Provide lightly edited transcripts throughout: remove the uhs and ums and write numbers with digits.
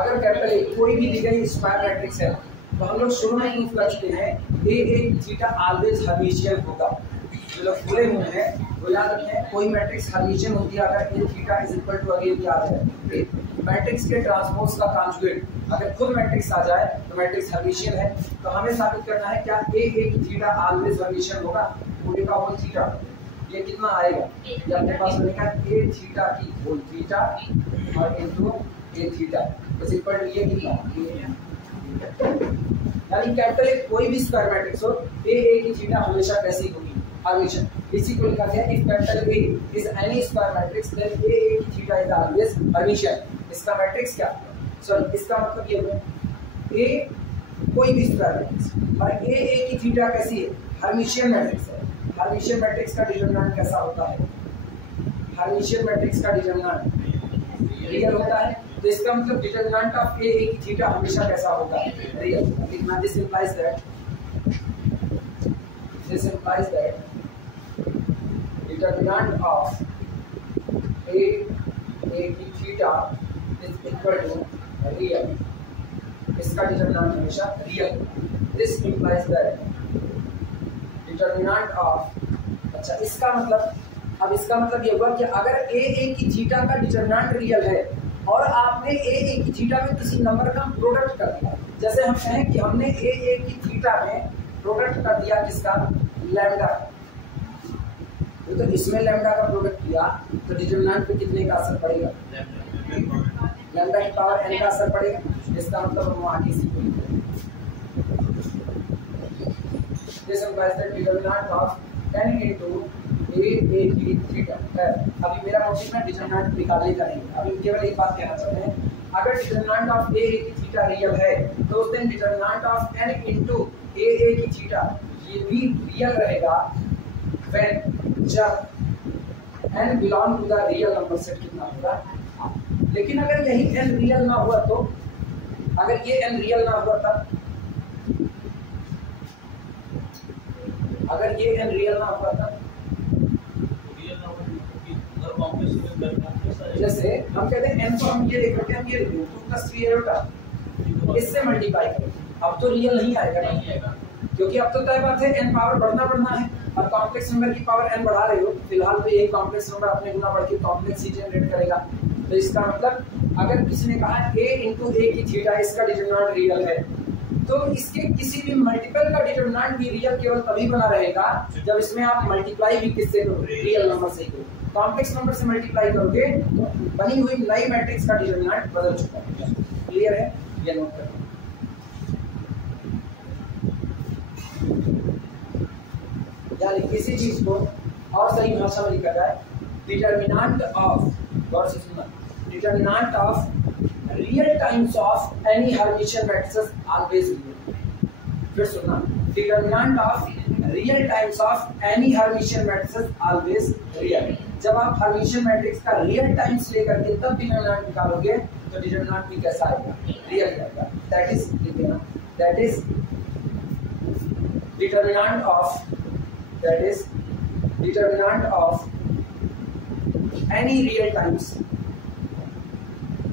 अगर capital A कोई भी दी गई स्क्वायर मैट्रिक्स है तो हम लोग शुरू में प्रूफ कर चुके हैं ए थीटा ऑलवेज हर्मिशियन होगा। जो लोग पूरे हुए हैं वो याद रखें, कोई मैट्रिक्स हर्मिशियन होती है अगर A theta is equal to again याद है मैट्रिक्स के ट्रांसपोज का कॉन्जुगेट अगर खुद मैट्रिक्स आ जाए तो मैट्रिक्स हर्मिशियन है। तो हमें साबित करना है क्या ए थीटा ऑलवेज हर्मिशियन होगा, पूरे का होल थीटा। ये कितना आएगा, ये अपने पास लिखा है ए थीटा की होल थीटा और into A theta is equal to ये कितना, यानी कैपिटल ए कोई भी स्क्वायर मैट्रिक्स हो ए की थीटा हमेशा कैसी होगी, हर्मिशियन। इसी को लिखा गया if capital A is any square matrix then A की थीटा इज ऑलवेज हर्मिशियन। इसका मैट्रिक्स क्या, सॉरी इसका मतलब ये है ए कोई भी स्क्वायर मैट्रिक्स और ए की थीटा कैसी है, हर्मिशियन मैट्रिक्स है। हर्मिशियन मैट्रिक्स का डिटरमिनेंट कैसा होता है, हर्मिशियन मैट्रिक्स का डिटरमिनेंट रियल होता है। तो इसका मतलब डिटरमिनेंट ऑफ ए की थीटा हमेशा कैसा होगा, real. This implies that determinant of A की theta is equal to real. इसका डिटरमिनेंट हमेशा real. This implies that determinant of, अच्छा इसका मतलब, अब इसका मतलब ये हुआ कि अगर ए की थीटा का डिटरमिनेंट रियल है और आपने ए की थीटा में किसी नंबर का प्रोडक्ट कर दिया, जैसे हम कहें कि हमने ए की थीटा में प्रोडक्ट कर दिया किसका, लैम्डा, तो इसमें लैम्डा का प्रोडक्ट किया तो डिटरमिनेंट पे कितने का असर पड़ेगा, लैम्डा की पावर n का असर पड़ेगा। इसका मतलब हम आगे सीखेंगे this implies that determinant of n into A की थीटा है। अभी मेरा मोटिव में डिटरमिनेंट निकालने का नहीं, अभी केवल एक बात कहना चाहते हैं, अगर डिटरमिनेंट ऑफ ए की थीटा रियल है तो उस दिन determinant of n into A की थीटा ये भी रियल रहेगा व्हेन जब n belong to the real number set कितना होगा। लेकिन अगर यही n रियल ना हुआ तो, अगर ये n रियल ना हुआ तब, अगर ये n रियल ना हुआ तब, जैसे हम कहते हैं n को हम ये लिख रखे हैं, ये 2 + 3 है, इससे मल्टीप्लाई करें, अब तो रियल नहीं आएगा क्योंकि अब तो तय बात है n पावर बढ़ना है। अब कॉम्प्लेक्स नंबर की पावर n बढ़ा रहे हो, फिलहाल तो यही कॉम्प्लेक्स नंबर अपने गुना बढ़ के कॉम्प्लेक्स ही जनरेट करेगा। तो इसका मतलब अगर किसी ने कहा a इनटू ए की थीटा इसका डिटरमिनेंट रियल है तो इसके किसी भी मल्टीपल का डिटरमिनेंट भी रियल केवल तभी बना रहेगा जब इसमें आप मल्टीप्लाई भी किससे करो, रियल नंबर से करो। कॉम्प्लेक्स नंबर से मल्टीप्लाई करोगे तो बनी हुई नई मैट्रिक्स का डिटरमिनेंट बदल चुका है। क्लियर है, ये नोट करो। यानी किसी चीज को और सही भाषा में लिखा जाए, डिटरमिनेंट ऑफ, गौर से सुनना, determinant of real times of any hermitian matrix always real. फिर सुनना, determinant of real times of any hermitian matrix always real. जब आप हर्मिशियन मैट्रिक्स का रियल टाइम्स लेकर के तब डिटरमिनेंट निकालोगे तो डिटरमिनेंट भी कैसा आएगा, रियल आएगा। That is determinant of, that is determinant of any real times,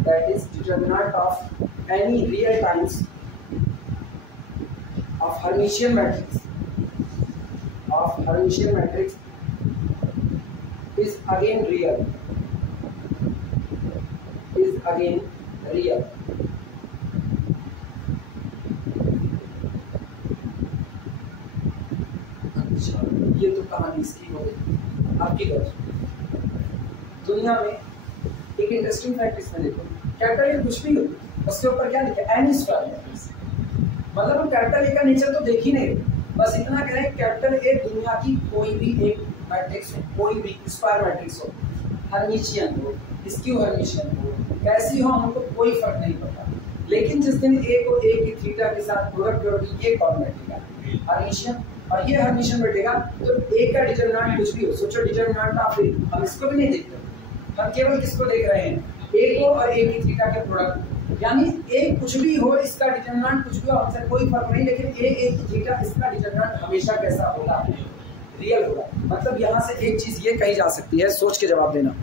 that is determinant of any real times of Hermitian matrix is again real, ये तो कहानी इसकी हो गई। आपकी गलत, दुनिया में एक इंटरेस्टिंग फैक्ट इसमें देखो, कैपिटल ए कुछ भी हो उसके ऊपर क्या लिखा है, एनी स्क्वायर मैट्रिक्स। मतलब हम कैपिटल ए का नेचर तो देख ही नहीं, बस इतना कह रहे हैं कैपिटल ए दुनिया की कोई भी एक मैट्रिक्स हो, कोई भी स्क्वायर मैट्रिक्स हो, हर्मिशियन हो, स्क्यू हर्मिशियन हो, कैसी हो हमको कोई फर्क नहीं पड़ता। लेकिन जिस दिन ए को ए की थीटा के साथ प्रोडक्ट करोगे ये कौन बैठेगा, हर्मिशियन, और ये हर्मिशियन बैठेगा तो ए का डिटरमिनेंट कुछ भी हो, सोचो डिटरमिनेंट ऑफ ए, हम इसको भी नहीं देखते, हम केवल किसको देख रहे हैं, ए को और ए की थीटा के प्रोडक्ट। यानी ए कुछ भी हो, इसका डिटरमिनेंट कुछ भी हो, हमसे कोई फर्क नहीं, लेकिन ए की थीटा इसका डिटरमिनेंट हमेशा कैसा होगा, रियल होगा। मतलब यहाँ से एक चीज ये कही जा सकती है, सोच के जवाब देना।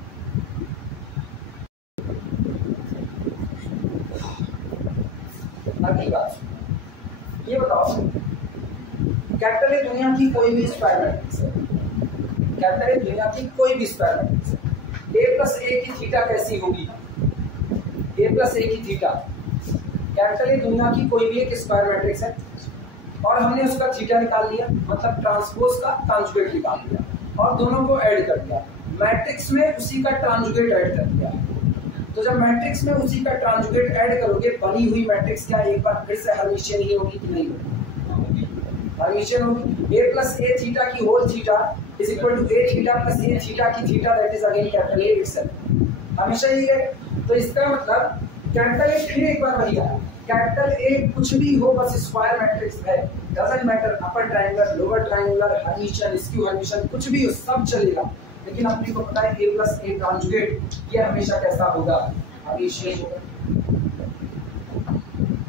ये बताओ कैपिटल ए दुनिया की कोई भी स्क्वायर मैट्रिक्स है, कैपिटल ए दुनिया की कोई भी स्क्वायर मैट्रिक्स है, ए प्लस ए की थीटा कैसी होगी, ए प्लस ए की थीटा, कैपिटल ए दुनिया की कोई भी एक स्क्वायर मैट्रिक्स है और हमने उसका थीटा निकाल लिया, मतलब ट्रांसपोज का कॉन्जुगेट निकाल लिया और दोनों को ऐड कर दिया, मैट्रिक्स में उसी का ट्रांजुगेट ऐड कर दिया। तो जब मैट्रिक्स में उसी का ट्रांजुगेट ऐड करोगे बनी हुई मैट्रिक्स क्या एक बार फिर से हर्मिशियन ही होगी कि नहीं होगी, हर्मिशियन होगी। ए प्लस ए थीटा की whole theta is equal to A theta plus A theta की theta that is again capital A itself, हमेशा ही है। तो इसका मतलब कैपिटल ए फिर एक बार वही आया, कैपिटल ए कुछ भी हो बस स्क्वायर मैट्रिक्स है, doesn't matter upper triangular lower triangular Hermitian skew Hermitian कुछ भी हो सब चलेगा, लेकिन अपने को पता है ए प्लस ए ट्रांजुगेट ये हमेशा कैसा होगा, हर्मिशियन होगा।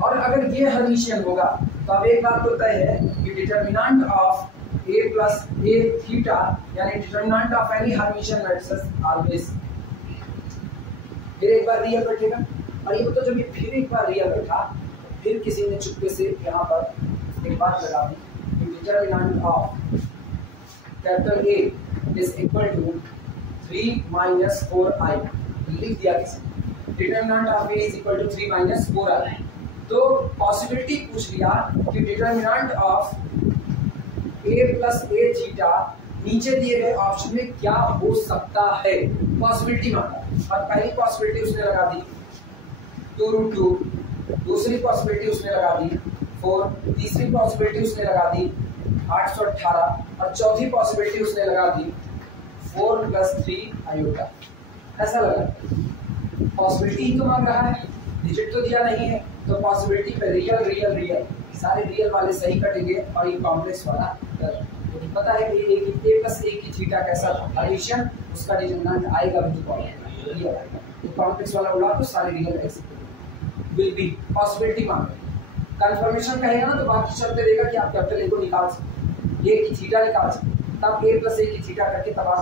और अगर ये हर्मिशियन होगा तो अब एक बात तो तय है कि determinant of A plus A theta यानी determinant of any hermitian matrix always फिर एक बार रियल बैठेगा। और ये तो जब ये फिर एक बार रियल बैठा फिर किसी ने चुपके से यहाँ पर एक बात लगा दी कि determinant of capital A is equal to 3 minus 4i, लिख दिया किसी, determinant of A is equal to 3 minus 4i। तो पॉसिबिलिटी पूछ लिया कि determinant of A plus A theta नीचे दिए गए ऑप्शन में क्या हो सकता है, पॉसिबिलिटी मांगा और पहली पॉसिबिलिटी उसने लगा दी 2√2, दूसरी पॉसिबिलिटी उसने लगा दी 4, तीसरी पॉसिबिलिटी उसने लगा दी 818 और चौथी पॉसिबिलिटी उसने लगा दी 4 + 3 आयोटा। ऐसा लगा पॉसिबिलिटी तो मांग रहा है, डिजिट तो दिया नहीं है, तो पॉसिबिलिटी पे रियल रियल रियल सारे रियल वाले सही कटेंगे और ये कॉम्प्लेक्स वाला तो पता है कि ए प्लस ए की थीटा कैसा था हर्मिशियन, उसका डिटरमिनेंट आएगा भी रियल आएगा, तो कॉम्प्लेक्स वाला उड़ा तो सारे real except will be possibility मांगे। कंफर्मेशन कहेगा ना तो बाकी शर्तें देगा कि आप कैपिटल ए को निकाल सकते, ए की थीटा निकाल सकते, तब ए प्लस ए की थीटा करके तब आप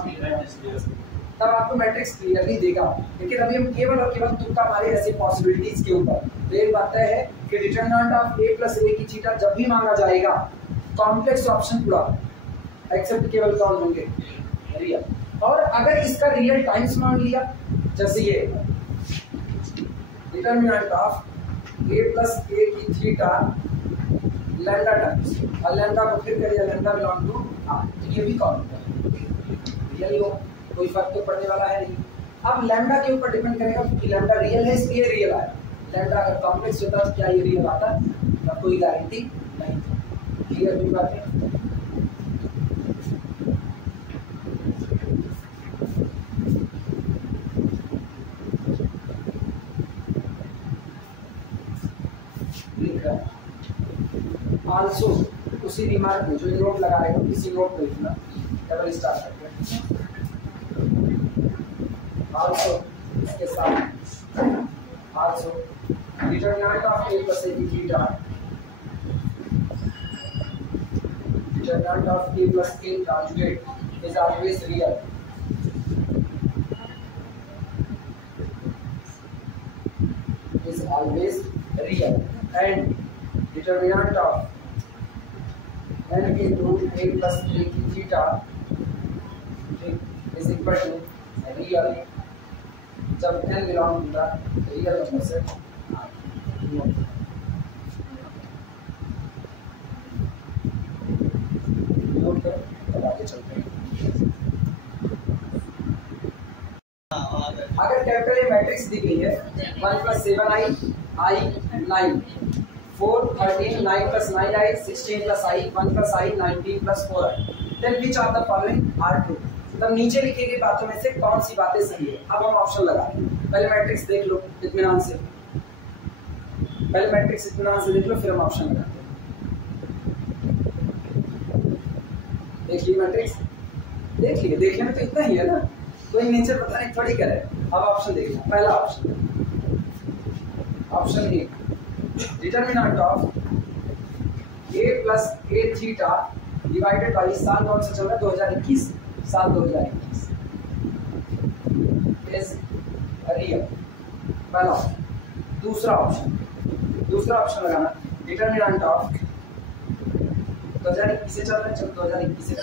तब आपको मैट्रिक्स क्लियरली देगा। लेकिन अभी हम केवल और केवल तुक्का मारे ऐसी पॉसिबिलिटीज के ऊपर। तो एक बात है कि determinant of A plus A की थीटा जब भी मांगा जाएगा कॉम्प्लेक्स ऑप्शन पूरा एक्सेप्ट केवल कौन होंगे, रियल। और अगर इसका रियल टाइम्स मांग लिया जैसे ये determinant of A plus A की थीटा लैम्डा टाइम्स और लैम्डा को फिर करिए लैम्डा बिलोंग टू आर, तो ये भी कौन रियल ही होगा, कोई फर्क तो पड़ने वाला है नहीं। अब लैम्डा के ऊपर डिपेंड करेगा क्योंकि लैम्डा रियल है इसलिए रियल आया, लैम्डा अगर कॉम्प्लेक्स होता तो क्या ये रियल आता, तब कोई गारंटी नहीं। क्लियर हुई बात है। आल्सो उसी रिमार्क में जो नोट लगा रहे हो किसी नोट पे लिखना डबल स्टार करके, आल्सो इसके साथ also determinant of A plus A की theta, determinant of A plus A conjugate is always real, is always real and determinant of n into a plus a की theta is equal to real जब n belong to the real number set। Note करो अब आगे चलते हैं। अगर capital A matrix दी गई है 1 + 7i i 9 4 13 9 + 9i 16 + i 1 + i 19 + 4i, then which of the following are true. तब नीचे लिखी गई बातों में से कौन सी बातें सही है। अब हम ऑप्शन लगा रहे हैं, पहले मैट्रिक्स देख लो इत्मीनान से, पहले मैट्रिक्स इत्मीनान से देख लो फिर हम ऑप्शन लगाते हैं। देखिए मैट्रिक्स देख लिए, देखने में तो इतना ही है ना, कोई नेचर पता नहीं थोड़ी करे। अब ऑप्शन देखना, पहला option, option A determinant of A plus A theta divided by साल कौन सा चल रहा है 2021, साल 2021 इज रियल, पहला ऑप्शन। दूसरा ऑप्शन लगाना डिटरमिनेंट ऑफ 2021 से चल रहे हैं, चलो 2021 से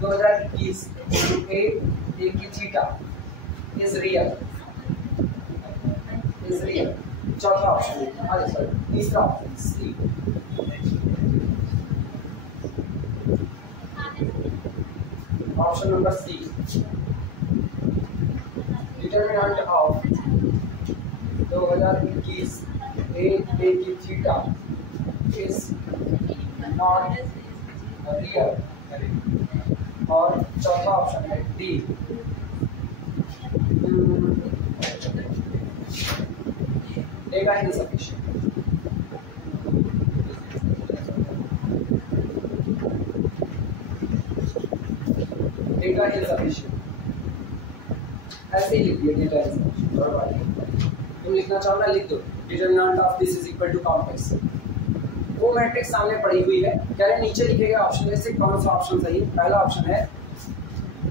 2021 ए की थीटा इज रियल चौथा ऑप्शन अरे सॉरी तीसरा option C. Option number C determinant of 2021 A की थीटा इज नॉट रियल और चौथा ऑप्शन है D data insufficient. Data insufficient ऐसे ही लिखिए डेटा इनसफिशिएंट और तुम लिखना चाहो ना लिख दो determinant of this is equal to complex. वो मैट्रिक्स सामने पड़ी हुई है, कह रहे नीचे लिखे गए ऑप्शन में से कौन सा ऑप्शन सही है। पहला ऑप्शन है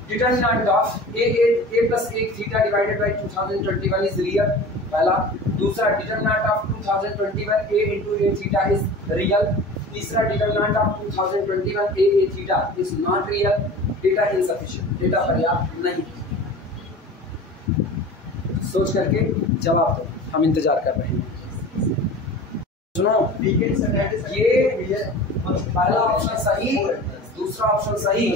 determinant of A plus A theta divided by 2021 is real पहला। दूसरा determinant of 2021 A into A theta is real. तीसरा determinant of 2021 A theta is not real. Data insufficient data पर्याप्त नहीं। सोच करके जवाब दो, हम इंतजार कर रहे हैं। सुनो ये पहला ऑप्शन सही, दूसरा ऑप्शन सही,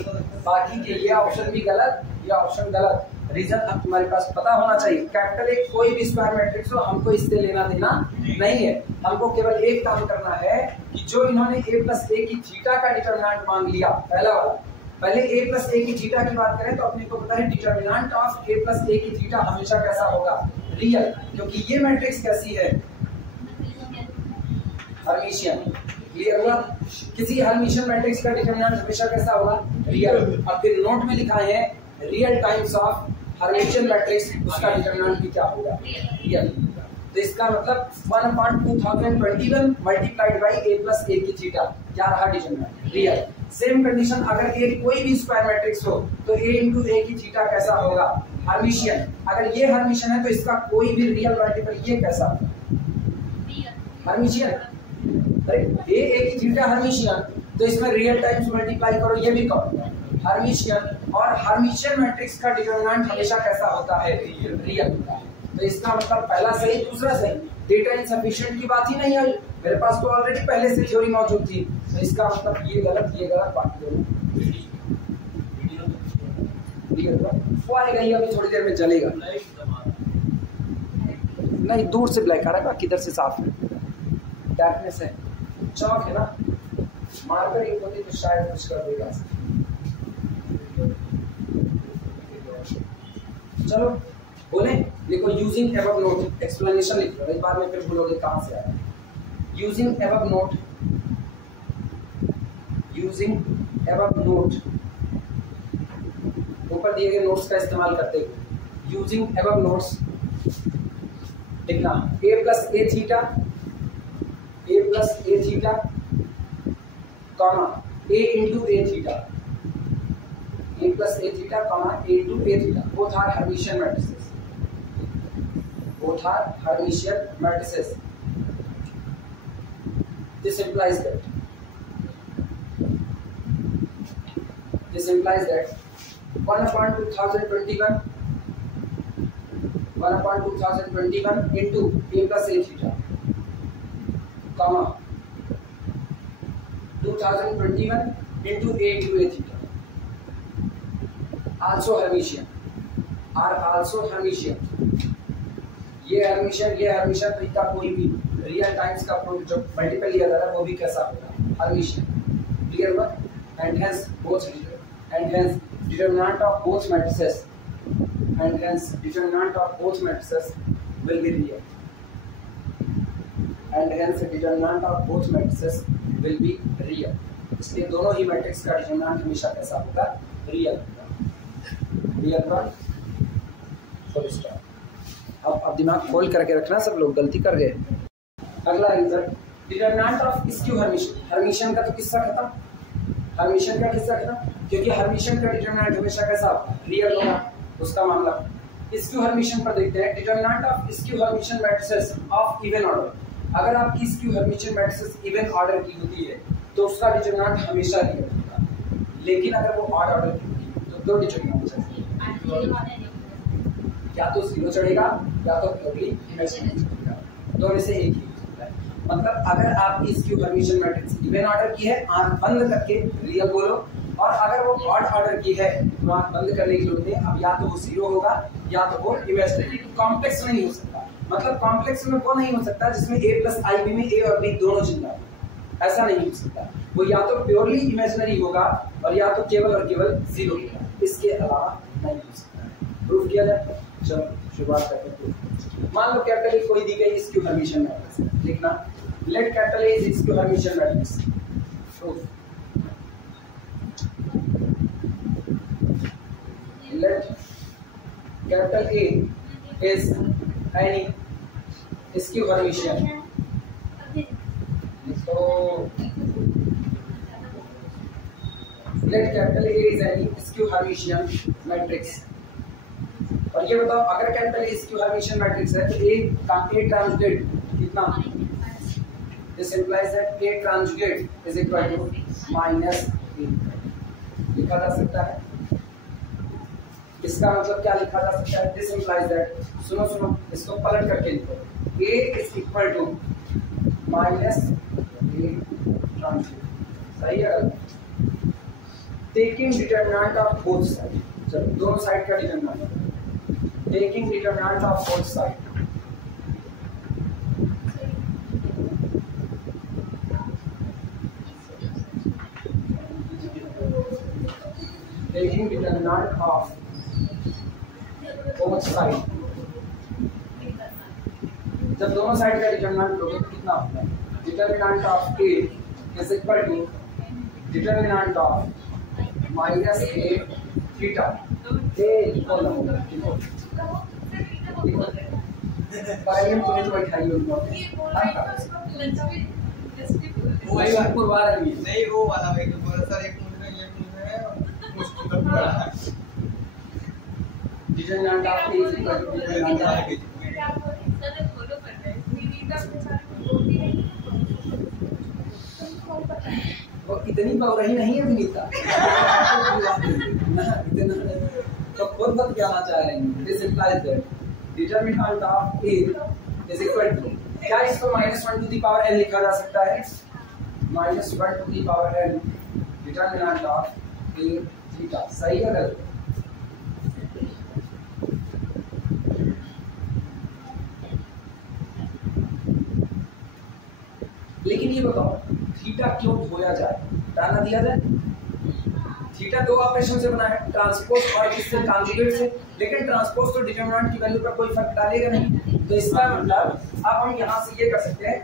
बाकी के ये ऑप्शन भी गलत, ये ऑप्शन गलत। रीजन अब तुम्हारे पास पता होना चाहिए। कैपिटल एक कोई भी स्क्वायर मैट्रिक्स हो, हमको इससे लेना देना नहीं है। हमको केवल एक काम करना है कि जो इन्होंने a प्लस ए की थीटा का डिटरमिनेंट मांग लिया पहला वाला, पहले a प्लस ए की थीटा की बात करें तो अपने को पता है determinant of a plus A की थीटा हमेशा कैसा होगा, रियल, क्योंकि ये मैट्रिक्स कैसी है, हर्मिशियन। क्लियर हुआ? किसी हर्मिशियन मैट्रिक्स का डिटरमिनेंट हमेशा कैसा होगा, रियल। और फिर नोट में लिखा है real times of Hermitian matrix, उसका डिटरमिनेंट भी क्या होगा, रियल। तो इसका मतलब 1/2021 multiplied by a plus A की थीटा क्या रहा, डिटरमिनेंट रियल। सेम कंडीशन अगर एक कोई भी स्क्वायर मैट्रिक्स हो तो a इंटू ए की थीटा कैसा होगा, हर्मिशियन। अगर ये हर्मिशियन है तो इसका कोई भी रियल मल्टीपल ये कैसा, हर्मिशियन। अरे ए की थीटा हर्मिशियन, तो इसमें रियल टाइम्स मल्टीप्लाई करो, ये भी कहो हर्मिशियन। और हर्मिशियन मैट्रिक्स का डिटरमिनेंट हमेशा कैसा होता है, रियल होता है। तो इसका मतलब पहला सही दूसरा सही। डेटा इनसफिशिएंट की बात ही नहीं आई, मेरे पास तो ऑलरेडी पहले से थ्योरी मौजूद थी। तो इसका मतलब ये गलत बाकी दोनों वो आएगा, ये अभी थोड़ी देर में जलेगा। नहीं दूर से ब्लैक आ रहा है, बाकी इधर से साफ है, डार्कनेस है, चौक है ना, मार्कर एक होती तो शायद कुछ कर देगा। चलो बोले, देखो यूजिंग एबव नोट एक्सप्लेनेशन लिख लो, इस बार में फिर बोलोगे कहां से आया। Using above note, using above note, ऊपर दिए गए नोट्स का इस्तेमाल करते हुए यूजिंग एबव नोट्स लिखना a plus A theta, a plus A theta comma a into A theta, a plus A theta comma a into A theta, both are Hermitian matrices, both are Hermitian matrices. This implies that 1/2021 into a plus a theta, comma 2021 into a into a theta, also Hermitian, are also Hermitian. ये Hermitian तो इनका कोई भी real times का जो multiple लिया जा रहा है वो भी कैसा होगा, हर्मिशियन। क्लियर हुआ? And hence determinant of both matrices will be real, इसलिए दोनों ही मैट्रिक्स का डिटरमिनेंट हमेशा कैसा होगा, रियल होगा। अब दिमाग खोल करके रखना, सब लोग गलती कर गए। अगला answer determinant of skew Hermitian का तो किस्सा खत्म, क्योंकि हर्मिशियन का डिटरमिनेंट हमेशा कैसा रियल होगा, उसका मामला। स्क्यू हर्मिशियन पर देखते हैं। Determinant of skew Hermitian matrices of even order, अगर आपकी skew Hermitian matrices even order की होती है तो उसका डिटरमिनेंट हमेशा रियल होगा। लेकिन अगर वो ऑड ऑर्डर की होगी तो दो डिटरमिनेंट चलेंगे, या तो 0 चढ़ेगा या तो प्योरली इमेजिनरी चढ़ेगा, दोनों से एक ही होता है। मतलब अगर आप इस Q Hermitian matrix even order की है, आंख बंद करके रियल बोलो, और अगर वो ऑड ऑर्डर की है तो आंख बंद करने की जरूरत है। अब या तो वो 0 होगा या तो वो इमेजिनरी, कॉम्प्लेक्स नहीं हो सकता। मतलब कॉम्प्लेक्स में वो नहीं हो सकता जिसमें a प्लस आई बी में a और b दोनों चिन्ह हो, ऐसा नहीं हो सकता। वो या तो प्योरली इमेजिनरी होगा और या तो केवल और केवल 0 होगा, इसके अलावा नहीं हो सकता। प्रूफ किया जाए, चलो शुरुआत करते हैं। मान लो कैपिटल ए कोई दी गई इस क्यू हर्मिशियन मैट्रिक्स, लिखना let capital A is Q Hermitian matrix. Proof let capital A is any skew Hermitian. So let capital A is any skew Hermitian matrix. और ये बताओ अगर capital A skew Hermitian matrix है तो A conjugate कितना? This implies that A conjugate is equal to minus A. लिखा जा सकता है। इसका मतलब क्या लिखा जा सकता है? दिस इंप्लाइज दैट, सुनो इसको पलट करके लिखो, A is equal to minus A translate, सही है? Taking determinant of both side, चलो दोनों साइड का determinant, taking determinant of both side, taking determinant of both side. जब दोनों साइड का डिटरमिनेंट लोगे तो कितना होता है? Determinant of A is equal to determinant of minus A theta. A equal होगा, भाई हम तुम्हें तो बैठाई होगी वही ऊपर वाला नहीं वो वाला भाई तो पूरा सर एक मुंह है मुश्किल तो पूरा determinant of A is equal to determinant of वो इतनी रही नहीं है विनीता तो खुद बताना चाह रहे हैं। This implies that determinant of A is equal to, क्या इसको -1 टू द पावर n लिखा जा सकता है? -1 to the power n determinant of A theta, सही है गलत? लेकिन ये बताओ थीटा क्यों धोया जाए, हटाना दिया जाए? थीटा दो ऑपरेशन से बना है, ट्रांसपोज और किससे? कॉन्जुगेट से। लेकिन ट्रांसपोज तो डिटरमिनेंट की वैल्यू पर कोई फर्क डालेगा नहीं, तो इसका मतलब अब हम यहाँ से ये कर सकते हैं,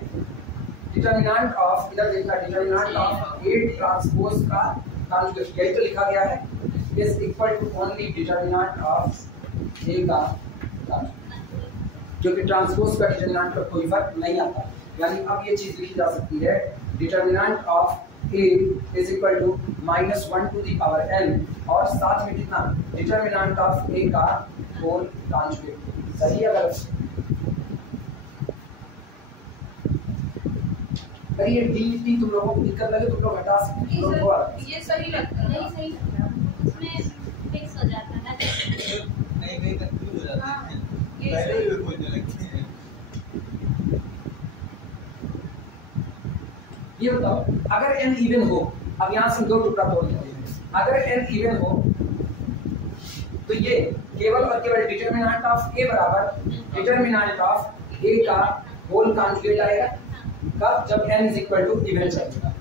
डिटरमिनेंट ऑफ, इधर देखना, डिटरमिनेंट ऑफ A ट्रांसपोज का कॉन्जुगेट, यही तो लिखा गया है, is equal to only determinant of A का कॉन्जुगेट, क्योंकि ट्रांसपोज का डिटरमिनेंट पर कोई फर्क नहीं आता। यानी अब ये चीज लिखी जा सकती है, determinant of A is equal to -1 to the power n, और साथ में कितना? डिटरमिनेंट ऑफ A का होल कॉन्जुगेट, सही है गलत? अरे ये dt तुम लोगों को दिक्कत लगे तुम लोग हटा सकते हो, ये सही लगता है, नहीं सही लगता है, उसमें फिक्स हो जाता है नहीं कंफ्यूज हो जाता है, पहले भी बोलने लगते हैं। ये बताओ अगर n इवन हो, अब यहाँ से दो टुकड़ा तोड़ लेते हैं, अगर n इवन हो तो ये केवल और केवल डिटरमिनेंट ऑफ A बराबर डिटरमिनेंट ऑफ A का होल कॉन्जुगेट आएगा, कब? जब n is equal to even चलेगा।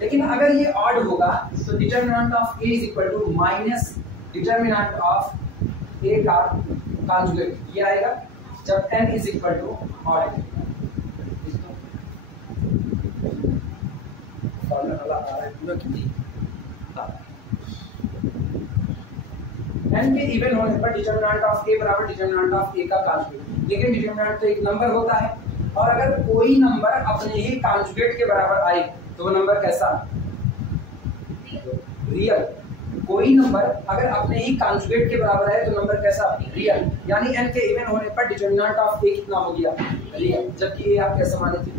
लेकिन अगर ये ऑड होगा तो determinant of A is equal to minus determinant of A का कॉन्जुगेट, ये आएगा जब n is equal to odd. n के इवन होने पर डिटरमिनेंट ऑफ A बराबर डिटरमिनेंट ऑफ A का कॉन्जुगेट, लेकिन डिटरमिनेंट तो एक नंबर होता है, और अगर कोई नंबर अपने ही कॉन्जुगेट के बराबर आए तो वो नंबर कैसा? रियल। कोई नंबर अगर अपने ही कॉन्जुगेट के बराबर है तो नंबर कैसा? रियल। यानी n के इवन होने पर डिटरमिनेंट ऑफ A कितना हो गया? रियल, जबकि A आप कैसे माने थे?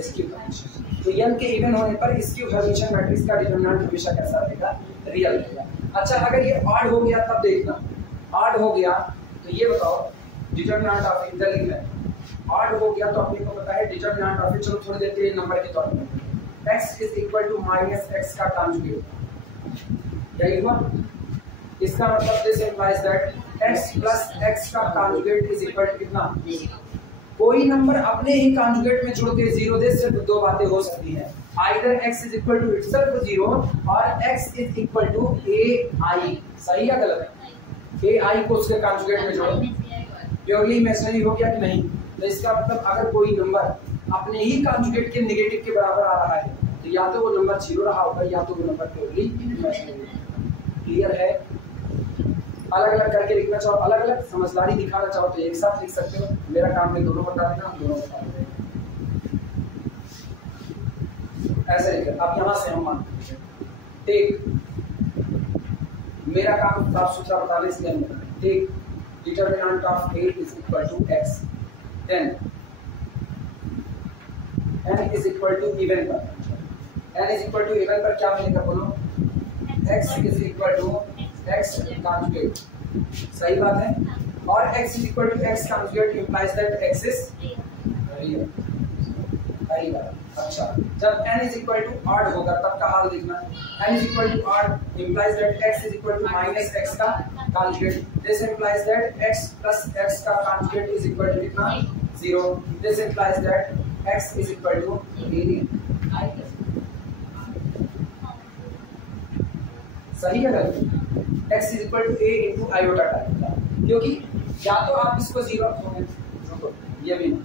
इसकी तो n के इवन होने पर इसकी हर्मिशियन मैट्रिक्स का डिटरमिनेंट हमेशा कैसा रहेगा, रियल रहेगा। अच्छा अगर ये ऑड हो गया तब देखना, ऑड हो गया तो ये बताओ डिटरमिनेंट ऑफ द लिखना, ऑड हो गया तो अपने को पता है डिटरमिनेंट ऑफ, चलो थोड़ी देर के लिए नंबर के तौर पर x is equal to minus x का कॉन्जुगेट, यही हुआ। इसका मतलब this implies that x plus x का कॉन्जुगेट इज इक्वल टू कितना, कोई नंबर अपने ही कॉन्जुगेट में जोड़ के जीरो दे, सिर्फ दो बातें हो सकती हैं, either x is equal to itself zero और x is equal to ai। सही या गलत है? ai को उसके कॉन्जुगेट में जोड़ो, प्योरली इमेजिनरी हो गया कि नहीं? तो इसका मतलब अगर कोई नंबर अपने ही कॉन्जुगेट के नेगेटिव के बराबर आ रहा है तो या तो वो नंबर जीरो रहा होगा या तो वो नंबर प्योरली इमेजिनरी। क्लियर है? अलग अलग करके लिखना चाहो, अलग अलग समझदारी दिखाना चाहो तो एक साथ लिख सकते हो। मेरा काम है दोनों बता देना, हम दोनों बता देंगे। ऐसे लिखकर अब यहां से हम मानते हैं टेक, मेरा काम साफ सुथरा बताने इसलिए हम take determinant of a is equal to x, then n is equal to even पर, n is equal to even पर क्या मिलेगा बोलो, x is equal to x conjugate, सही बात है। और x is equal to x conjugate implies that x is real, सही बात। अच्छा जब n is equal to odd होगा तब का हाल देखना, n is equal to odd implies that x is equal to minus x का conjugate, this implies that x plus x का कॉन्जुगेट इज इक्वल टू कितना, 0, this implies that x is equal to सही है गलत? x is equal to a into iota type, क्योंकि या तो आप इसको जीरो रखोगे, ये भी नहीं,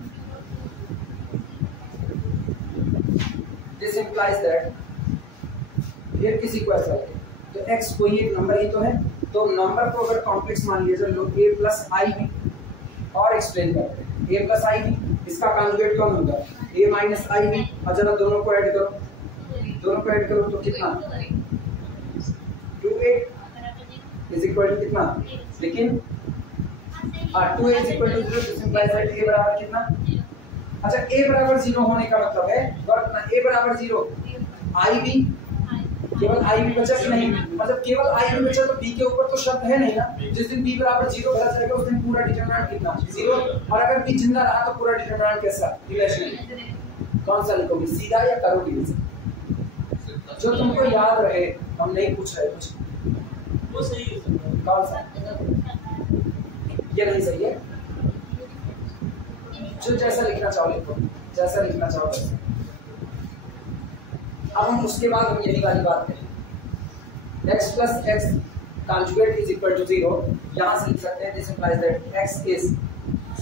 दिस इंप्लाइज दैट फिर किसी को ऐसा तो x कोई एक नंबर ही तो है, तो नंबर को अगर कॉम्प्लेक्स मान लिया जाए लो a प्लस आई भी, और एक्सप्लेन करते हैं a प्लस आई भी, इसका कॉन्जुगेट कौन होगा, a माइनस आई भी, और जरा दोनों को ऐड करो, दोनों को ऐड करो तो कितना 2a इज इक्वल टू कितना, लेकिन 2a is equal to 0, this implies that a बराबर कितना, अच्छा a बराबर 0 होने का मतलब है वर्क ना, a बराबर 0 i भी, केवल i भी बचा कि नहीं, मतलब केवल i भी बचा तो b के ऊपर तो शर्त है नहीं ना, जिस दिन b बराबर 0 भरा जाएगा उस दिन पूरा डिटरमिनेंट कितना 0, और अगर b जिंदा रहा तो पूरा डिटरमिनेंट कैसा, इमेजिनरी। कौन सा लिखोगे, सीधा या करोगे, जो तुमको याद रहे, हम नहीं पूछ रहे कुछ, वो सही है। कौन सा, ये नहीं सही है, जो जैसा लिखना चाहो लिखो, जैसा लिखना चाहो वैसा। अब हम उसके बाद हम यही वाली बात करें, x plus x conjugate is equal to 0, यहां से लिख सकते हैं this implies that x is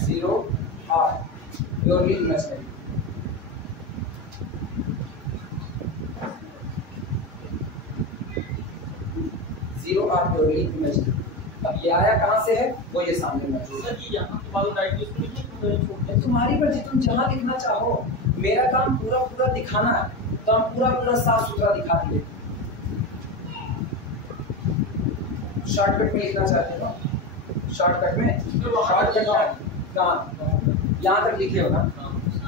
0 और प्योरली इमेजिनरी। और प्योरली इमेजिनरी। अब ये आया कहां से है, वो ये सामने मौजूद है। तुम्हारी मर्जी, तुम जहां लिखना चाहो, मेरा काम पूरा पूरा दिखाना है, तो हम पूरा पूरा साफ सुथरा दिखा दिए। शॉर्टकट में लिखना चाहते हो, शॉर्टकट में, शॉर्टकट कहाँ, यहाँ तक लिखे हो ना,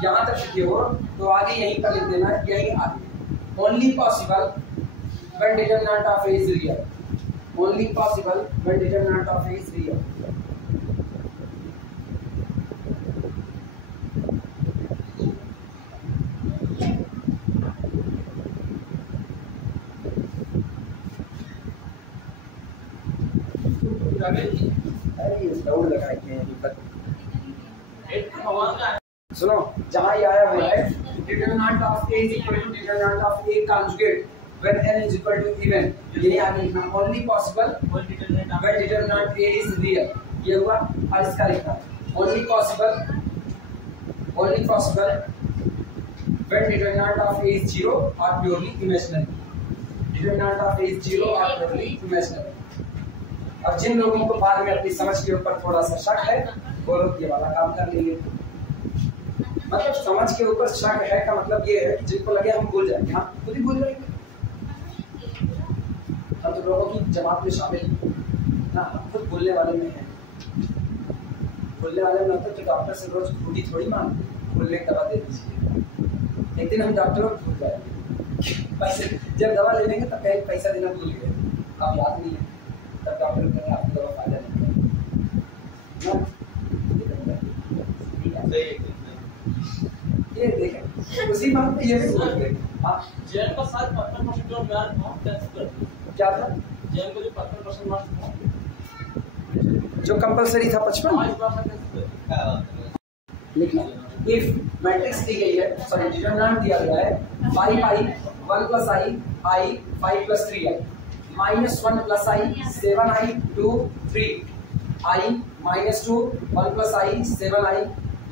यहाँ तक लिखे हो तो आगे यहीं पर लिख देना, यही आगे। Only possible when determinant of a is real, only possible when determinant of a is real। सुनो, जहां ये आया हुआ है determinant of a is equal to determinant of a conjugate when n is equal to even, ये आगे लिखना only possible when determinant a is real, ये हुआ। और इसका लिखना only possible when determinant of a is 0 or purely imaginary, determinant of a is 0 or purely imaginary। अब जिन लोगों को बाद में अपनी समझ के ऊपर थोड़ा सा शक है वो लोग ये वाला काम कर लेंगे। मतलब समझ के ऊपर शक है का मतलब ये है कि जिनको लगे हम भूल जाएंगे, हम खुद ही भूल जाएंगे। हम तो लोगों की जमात में शामिल ना, हम खुद भूलने वाले में हैं। भूलने वाले में होता है कि डॉक्टर से रोज खुद ही थोड़ी मांग भूलने की दवा दे दीजिए। एक दिन हम डॉक्टरों को भूल जाएंगे पैसे, जब दवा ले लेंगे तब कहीं पैसा देना भूल गए, अब याद नहीं है, तब डॉक्टर कहेंगे आपकी दवा फायदा नहीं। ये देखें उसी बात पे ये भी बोल रहे हाँ जेएम का साथ 55% जो मार्क्स था टेस्ट कर क्या था जेएम का जो 55% मार्क्स था जो कंपलसरी था 55 लिखना। इफ मैट्रिक्स दी गई है, सॉरी डिटरमिनेंट दिया गया है 5i 1 plus i 5 plus 3i minus 1 plus i 7i 2 3 i minus 2 1 plus i 7i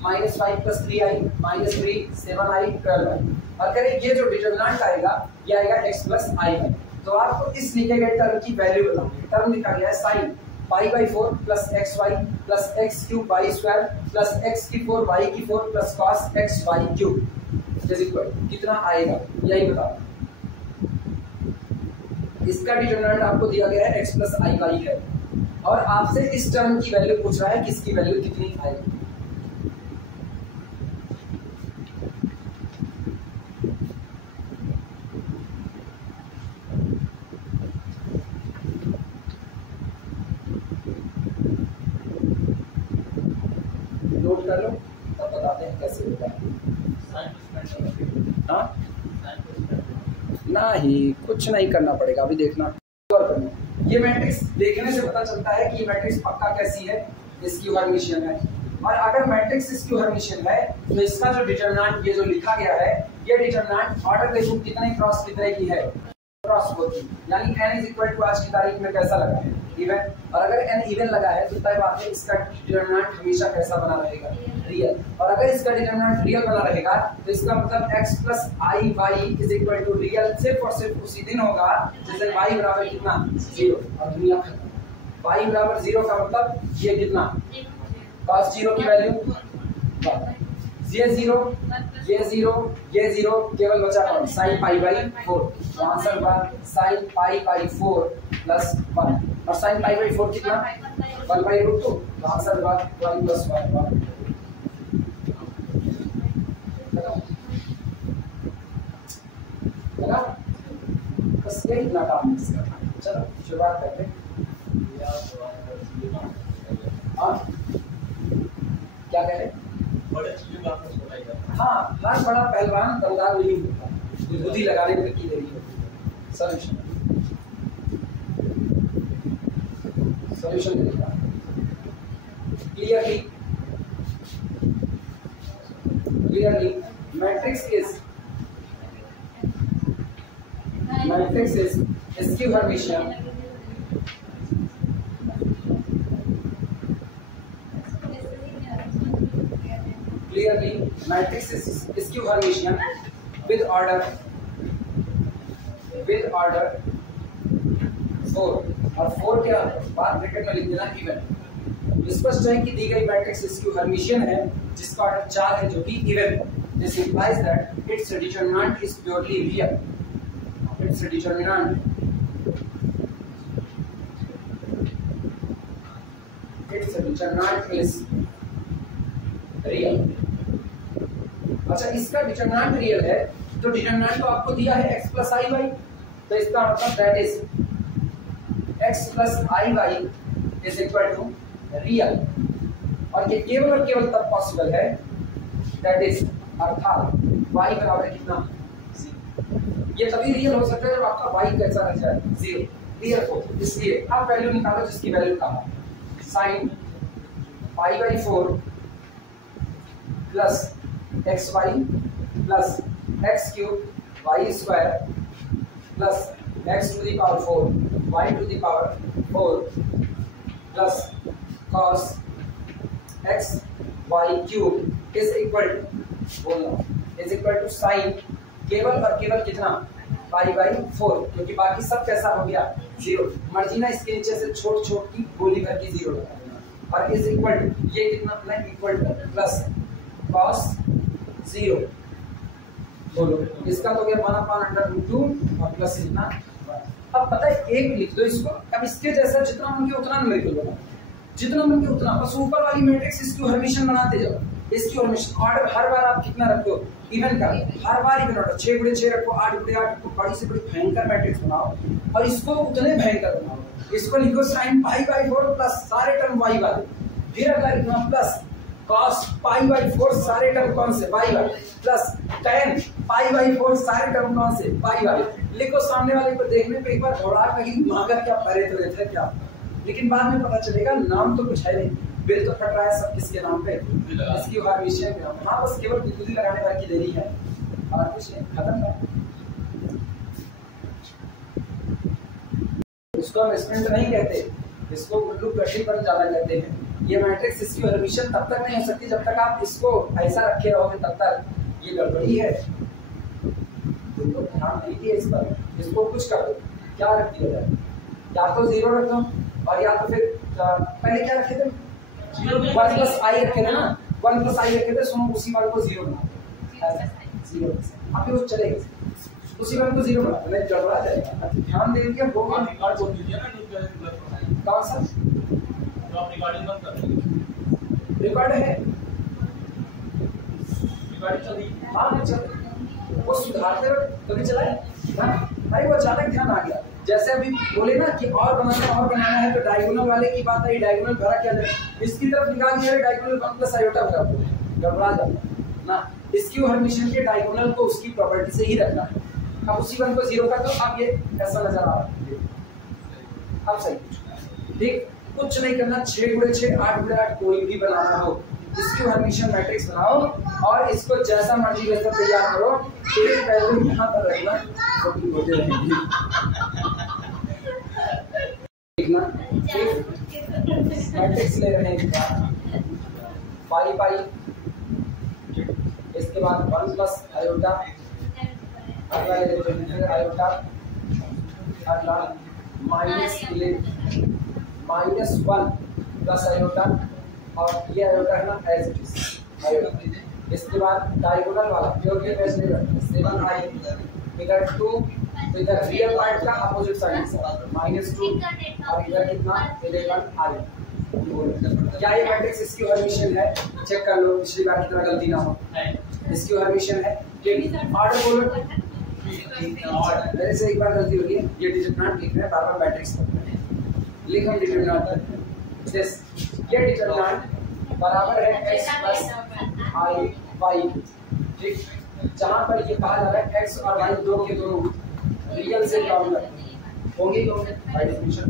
minus 5 plus 3i minus 3 7i 12i। अगर ये जो डिटरमिनेंट आएगा ये आएगा x plus i। तो आपको इस लिखे गए टर्म की वैल्यू बतानी है। टर्म लिखा गया है sin pi by 4 plus x y plus x cube y square plus x की 4 वाई की 4 plus cos x y cube is equal कितना आएगा यही बताओ। इसका डिटरमिनेंट आपको दिया गया है x प्लस आई वाई है और आपसे इस टर्म की वैल्यू पूछ रहा है किसकी वैल्यू कितनी आएगी। नोट कर लो तब बताते हैं कैसे होता है। हाँ नहीं कुछ नहीं करना पड़ेगा अभी देखना। ये मैट्रिक्स देखने से पता चलता है कि ये मैट्रिक्स पक्का कैसी है, स्क्यू हर्मिशियन है। और अगर मैट्रिक्स स्क्यू हर्मिशियन है तो इसका जो डिटरमिनेंट ये जो लिखा गया है ये डिटरमिनेंट ऑर्डर देखो कितने क्रॉस कितने की है क्रॉस होती यानी n इज इक्वल टू आज की तारीख में कैसा लगा है इवन। और अगर n इवन लगा है तो तय बात है इसका डिटरमिनेंट हमेशा कैसा बना रहेगा रियल। और अगर इसका डिटरमिनेंट रियल बना रहेगा तो इसका मतलब x plus i y is equal to real सिर्फ और सिर्फ उसी दिन होगा जिस दिन y बराबर कितना 0 और दुनिया खत्म। y बराबर 0 का मतलब ये कितना cos 0 की वैल्यू ये 0 ये 0 ये 0 केवल बचा कौन sin पाई बाई 4 तो आंसर हुआ sin पाई बाई 4 प्लस 1 और sin पाई बाई 4 कितना 1 बाई रूट 2 तो आंसर हुआ 1 प्लस 1 बस यही इतना काम है इसका। चलो शुरुआत करते हैं। हाँ क्या कह रहे बड़े चीजों का आपको बताइए। हाँ हर बड़ा पहलवान दमदार नहीं होता, बुद्धि लगाने में की देरी होती है। सॉल्यूशन सॉल्यूशन देगा clearly matrix is skew Hermitian clearly matrix is skew Hermitian with order 4 और 4 क्या बात ब्रैकेट में लिख देना इवन। स्पष्ट है कि दी गई मैट्रिक्स स्क्यू हर्मिशियन है जिसका ऑर्डर 4 है जो कि इवन है। This implies that it's determinant is purely real. It's determinant is real. अच्छा इसका डिटरमिनेंट रियल है तो डिटरमिनेंट तो आपको दिया है x प्लस आई वाई तो इसका मतलब that is x plus i y is equal to real. और ये केवल और केवल तब पॉसिबल है दैट इज अर्थात y बराबर कितना ये तभी रियल हो सकता है जब आपका y कैसा रह जाए 0 क्लियर हो। इसलिए आप वैल्यू निकालो जिसकी वैल्यू कहा sin pi by 4 plus x y plus x cube y square plus x to the power 4 y to the power 4 plus cos x y cube is equal to sine केवल और केवल कितना पाई by 4 क्योंकि बाकी सब कैसा हो गया 0। मर्जी ना इसके नीचे से छोट छोट की गोली भर की 0 लगा देना और इज इक्वल ये कितना अपना इक्वल प्लस cos 0 बोलो इसका तो क्या 1/√2 और प्लस इतना। अब पता है एक लिख दो इसको। अब इसके जैसा जितना मन के उतना न्यूमेरिकल बनाओ जितना मन के उतना बस ऊपर वाली मैट्रिक्स स्क्यू हर्मिशियन बनाते जाओ इसकी हर्मिशन ऑर्डर हर बार आप कितना रखो इवन का, हर बार इवन ऑर्डर 6 गुणे 6 रखो, 8 गुणे 8 रखो, बड़ी से बड़ी भयंकर मैट्रिक्स बनाओ और इसको उतने भयंकर बनाओ। इसको लिखो sin π/4 प्लस सारे टर्म y वाले, फिर अगला लिखना प्लस cos π/4 सारे टर्म कौन से y वाले, प्लस tan π/4 सारे टर्म कौन से y वाले। लिखो, सामने वाले को देखने पे एक बार थोड़ा कहीं मगर क्या परे तो रहते क्या, लेकिन बाद में पता चलेगा नाम तो कुछ है नहीं, बिल तो फट रहा है सब किसके नाम पे, इसकी हार्विशियन के नाम पे। हाँ बस केवल बिजली लगाने बाकी देरी है और कुछ नहीं, खत्म है। इसको हम स्प्रिंट नहीं कहते, इसको उल्लू कटी पर ज्यादा कहते हैं। ये मैट्रिक्स इसकी हार्विशियन तब तक नहीं हो सकती जब तक आप इसको ऐसा रखे रहोगे, तब तक ये गड़बड़ी है। तुम लोग ध्यान नहीं दिए इस पर, इसको कुछ कर दो, क्या रख दिया जाए, या तो 0 रख दो और या तो फिर पहले क्या रखे थे 1 प्लस आई रखे थे ना, 1 प्लस आई रखे थे, सुनो उसी वाले को 0 बना दो, 0 अभी वो चलेगा, उसी वाले को 0 बना दो, नहीं गड़बड़ा जाएगा। ध्यान दे दिया वो रिकॉर्ड बोल दीजिए ना, कौन सा तो आप रिकॉर्डिंग बंद कर दीजिए। रिकॉर्ड है, रिकॉर्डिंग चल रही है। हाँ चल, वो सुधारते वक्त कभी चला है ना, भाई वो अचानक ध्यान आ गया। जैसे अभी बोले ना कि और बनाना है तो डायगोनल वाले की बात आई, डायगोनल भरा क्या है, इसकी तरफ निकाल दिया डायगोनल 1 प्लस आयोटा भरा, गड़बड़ा जाता ना। इसकी हर्मिशन के डायगोनल को उसकी प्रॉपर्टी से ही रखना है। अब उसी 1 को 0 कर दो, अब ये ऐसा नजर आ रहा है, अब सही ठीक, कुछ नहीं करना। 6 गुणे 6 8 गुणे 8 कोई भी बनाना हो, इसकी हर्मिशन मैट्रिक्स बनाओ और इसको जैसा मर्जी वैसा तैयार करो, एक वैल्यू यहाँ पर रखना, छोटी होते रहेंगी लिखना। मैट्रिक्स ले रहे हैं 5 पाई, इसके बाद 1 प्लस आयोटा, अगला ले लेते हैं आयोटा, अगला -1 प्लस आयोटा, और ये आयोटा है ना एज इट इज आयोटा। इसके बाद डायगोनल वाला प्योरली इमेजिनरी 7i इधर 2, तो इधर रियल पार्ट का अपोजिट साइड से -2 और इधर कितना 11i। क्या ये मैट्रिक्स इसकी हर्मिशन है, चेक कर लो, पिछली बार की तरह गलती ना हो, इसकी हर्मिशन है। ऑर्डर बोलो, मेरे से एक बार गलती हो गई है, ये डिटरमिनेंट लिख रहे हैं, बार-बार मैट्रिक्स लिख रहे हैं, लिख हम डिटरमिनेंट दिस, ये डिटरमिनेंट बराबर है x प्लस i y, ठीक, जहां पर ये कहा जा रहा है x और y दो के दोनों रियल से बिलोंग करते हैं, होंगे दोनों by definition.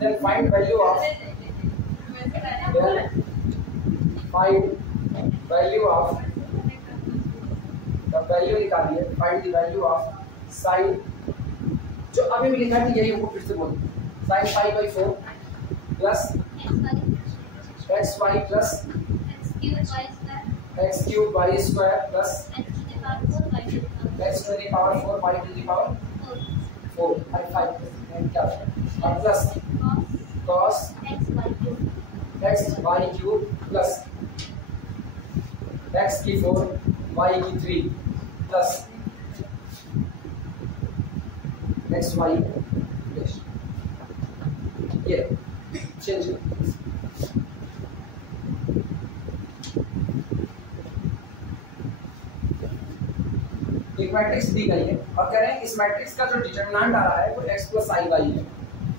Then find value of, the value निकालिए, find the value of sin, जो अभी भी लिखा है यही हमको फिर से बोलो, sin π/4 plus xy plus x cube y square plus x to the power 4 y to the power 4 और 5 एंड क्या और plus cos x y cube plus x की 4 y की 3 प्लस x y ये चेंज एक मैट्रिक्स दी गई है और कह रहे हैं इस मैट्रिक्स का जो डिटरमिनेंट आ रहा है वो x प्लस i y है।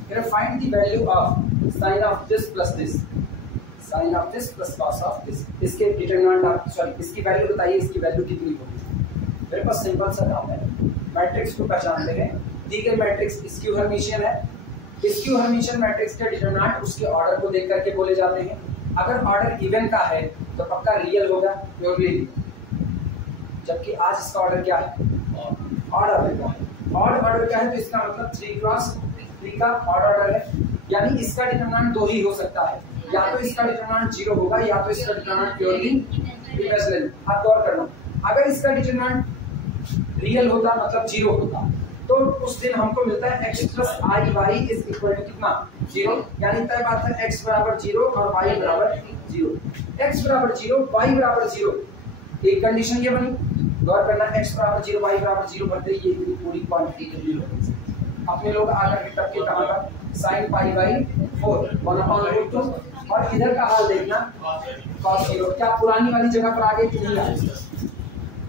कह रहे find the value of sin of this plus this, sin of this plus cos of this, इसके डिटरमिनेंट आप सॉरी इसकी वैल्यू बताइए, इसकी वैल्यू कितनी होगी। मेरे पास सिंपल सा काम है, मैट्रिक्स को पहचानते हैं, दी गई मैट्रिक्स इसकी हर्मिशियन है, इसकी हर्मिशियन मैट्रिक्स के डिटरमिनेंट उसके ऑर्डर को देख करके बोले जाते हैं। अगर ऑर्डर इवन का है तो पक्का रियल होगा, प्योरली, जबकि आज इसका ऑर्डर क्या है, ऑड ऑर्डर का है। ऑड ऑर्डर क्या है तो इसका मतलब 3 क्रॉस 3 का ऑड ऑर्डर है, यानी इसका डिटरमिनेंट दो ही हो सकता है, या तो इसका डिटरमिनेंट 0 होगा या तो इसका डिटरमिनेंट प्योरली इमेजिनरी। आप गौर करना, अगर इसका डिटरमिनेंट रियल होता मतलब 0 होता तो उस दिन हमको मिलता है x plus i y is equal to कितना 0, यानी तय बात है x बराबर 0 और y बराबर 0। x बराबर 0 y बराबर 0, एक कंडीशन ये बनी, गौर करना, x बराबर 0 y बराबर 0 भरते ये पूरी क्वांटिटी के लिए अपने लोग आकर के टपके कहाँ का sin पाई बाई 4 1/√2। और इधर का हाल देखना cos 0। क्या पुरानी वाली जगह पर आ गई कि नहीं आई?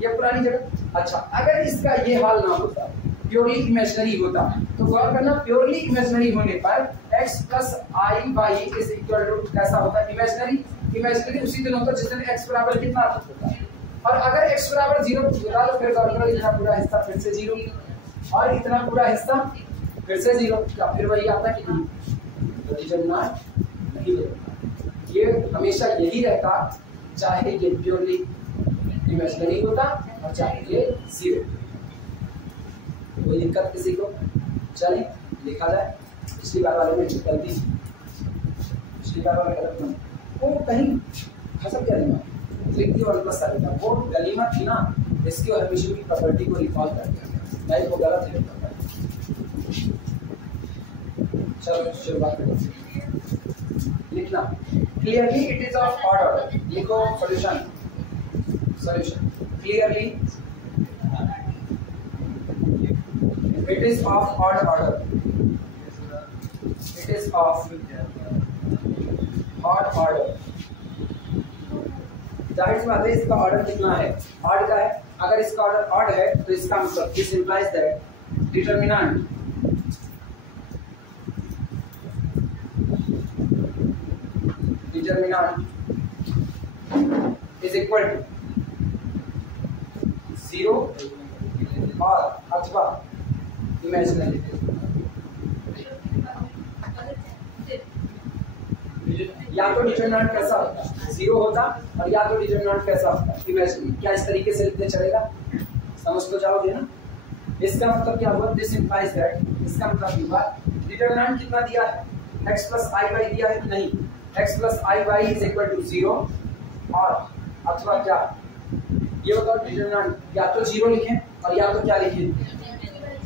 ये पुरानी जगह। अच्छा, अगर इसका ये हाल ना होता, प्योरली इमेजिनरी होता, तो गौर करना प्योरली इमेजिनरी होने पर x plus i y is equal to कैसा होता है? इमेजिनरी। इमेजिनरी उसी दिन होता जिस दिन x बराबर कितना होता है। और अगर x बराबर 0 होता तो फिर गौर करो इतना पूरा हिस्सा फिर से 0 और इतना पूरा हिस्सा फिर से 0। क्या फिर वही आता कि नहीं? तो डिटरमिनेंट नहीं होता। ये हमेशा यही रहता, चाहे ये प्योरली इमेजिनरी होता और चाहे ये 0। कोई दिक्कत किसी को? चले लिखा जाए। पिछली बार वाले में गलती, पिछली बार वाला गलत नहीं, वो कहीं फंस गया दिमाग, लिख दिया वन प्लस साइन का। वो गलीमा थी ना, इसकी और हमेशा की प्रॉपर्टी को रिकॉल कर दिया, नहीं वो गलत है। चलो शुरुआत करें। लिखना clearly it is of odd order. लिखो solution. Solution clearly it is of odd order. It is of odd order. जाहिर सी बात है इसका ऑर्डर कितना है? ऑड का है। अगर इसका ऑर्डर ऑड है तो इसका मतलब this implies that determinant is equal to 0 और अथवा इमेजिनरी। या तो डिटरमिनेंट कैसा होता है? 0 होता, और या तो डिटरमिनेंट कैसा होता है? इमेजिनरी। क्या इस तरीके से लिखने चलेगा? समझ तो जाओगे ना? इसका मतलब क्या हुआ? दिस इंप्लाइज दैट, इसका मतलब हुआ डिटरमिनेंट कितना दिया है? x प्लस आई वाई दिया है कि नहीं? x plus i y is equal to 0 और अथवा क्या? ये बताओ डिटरमिनेंट या तो 0 लिखें और या तो क्या लिखें?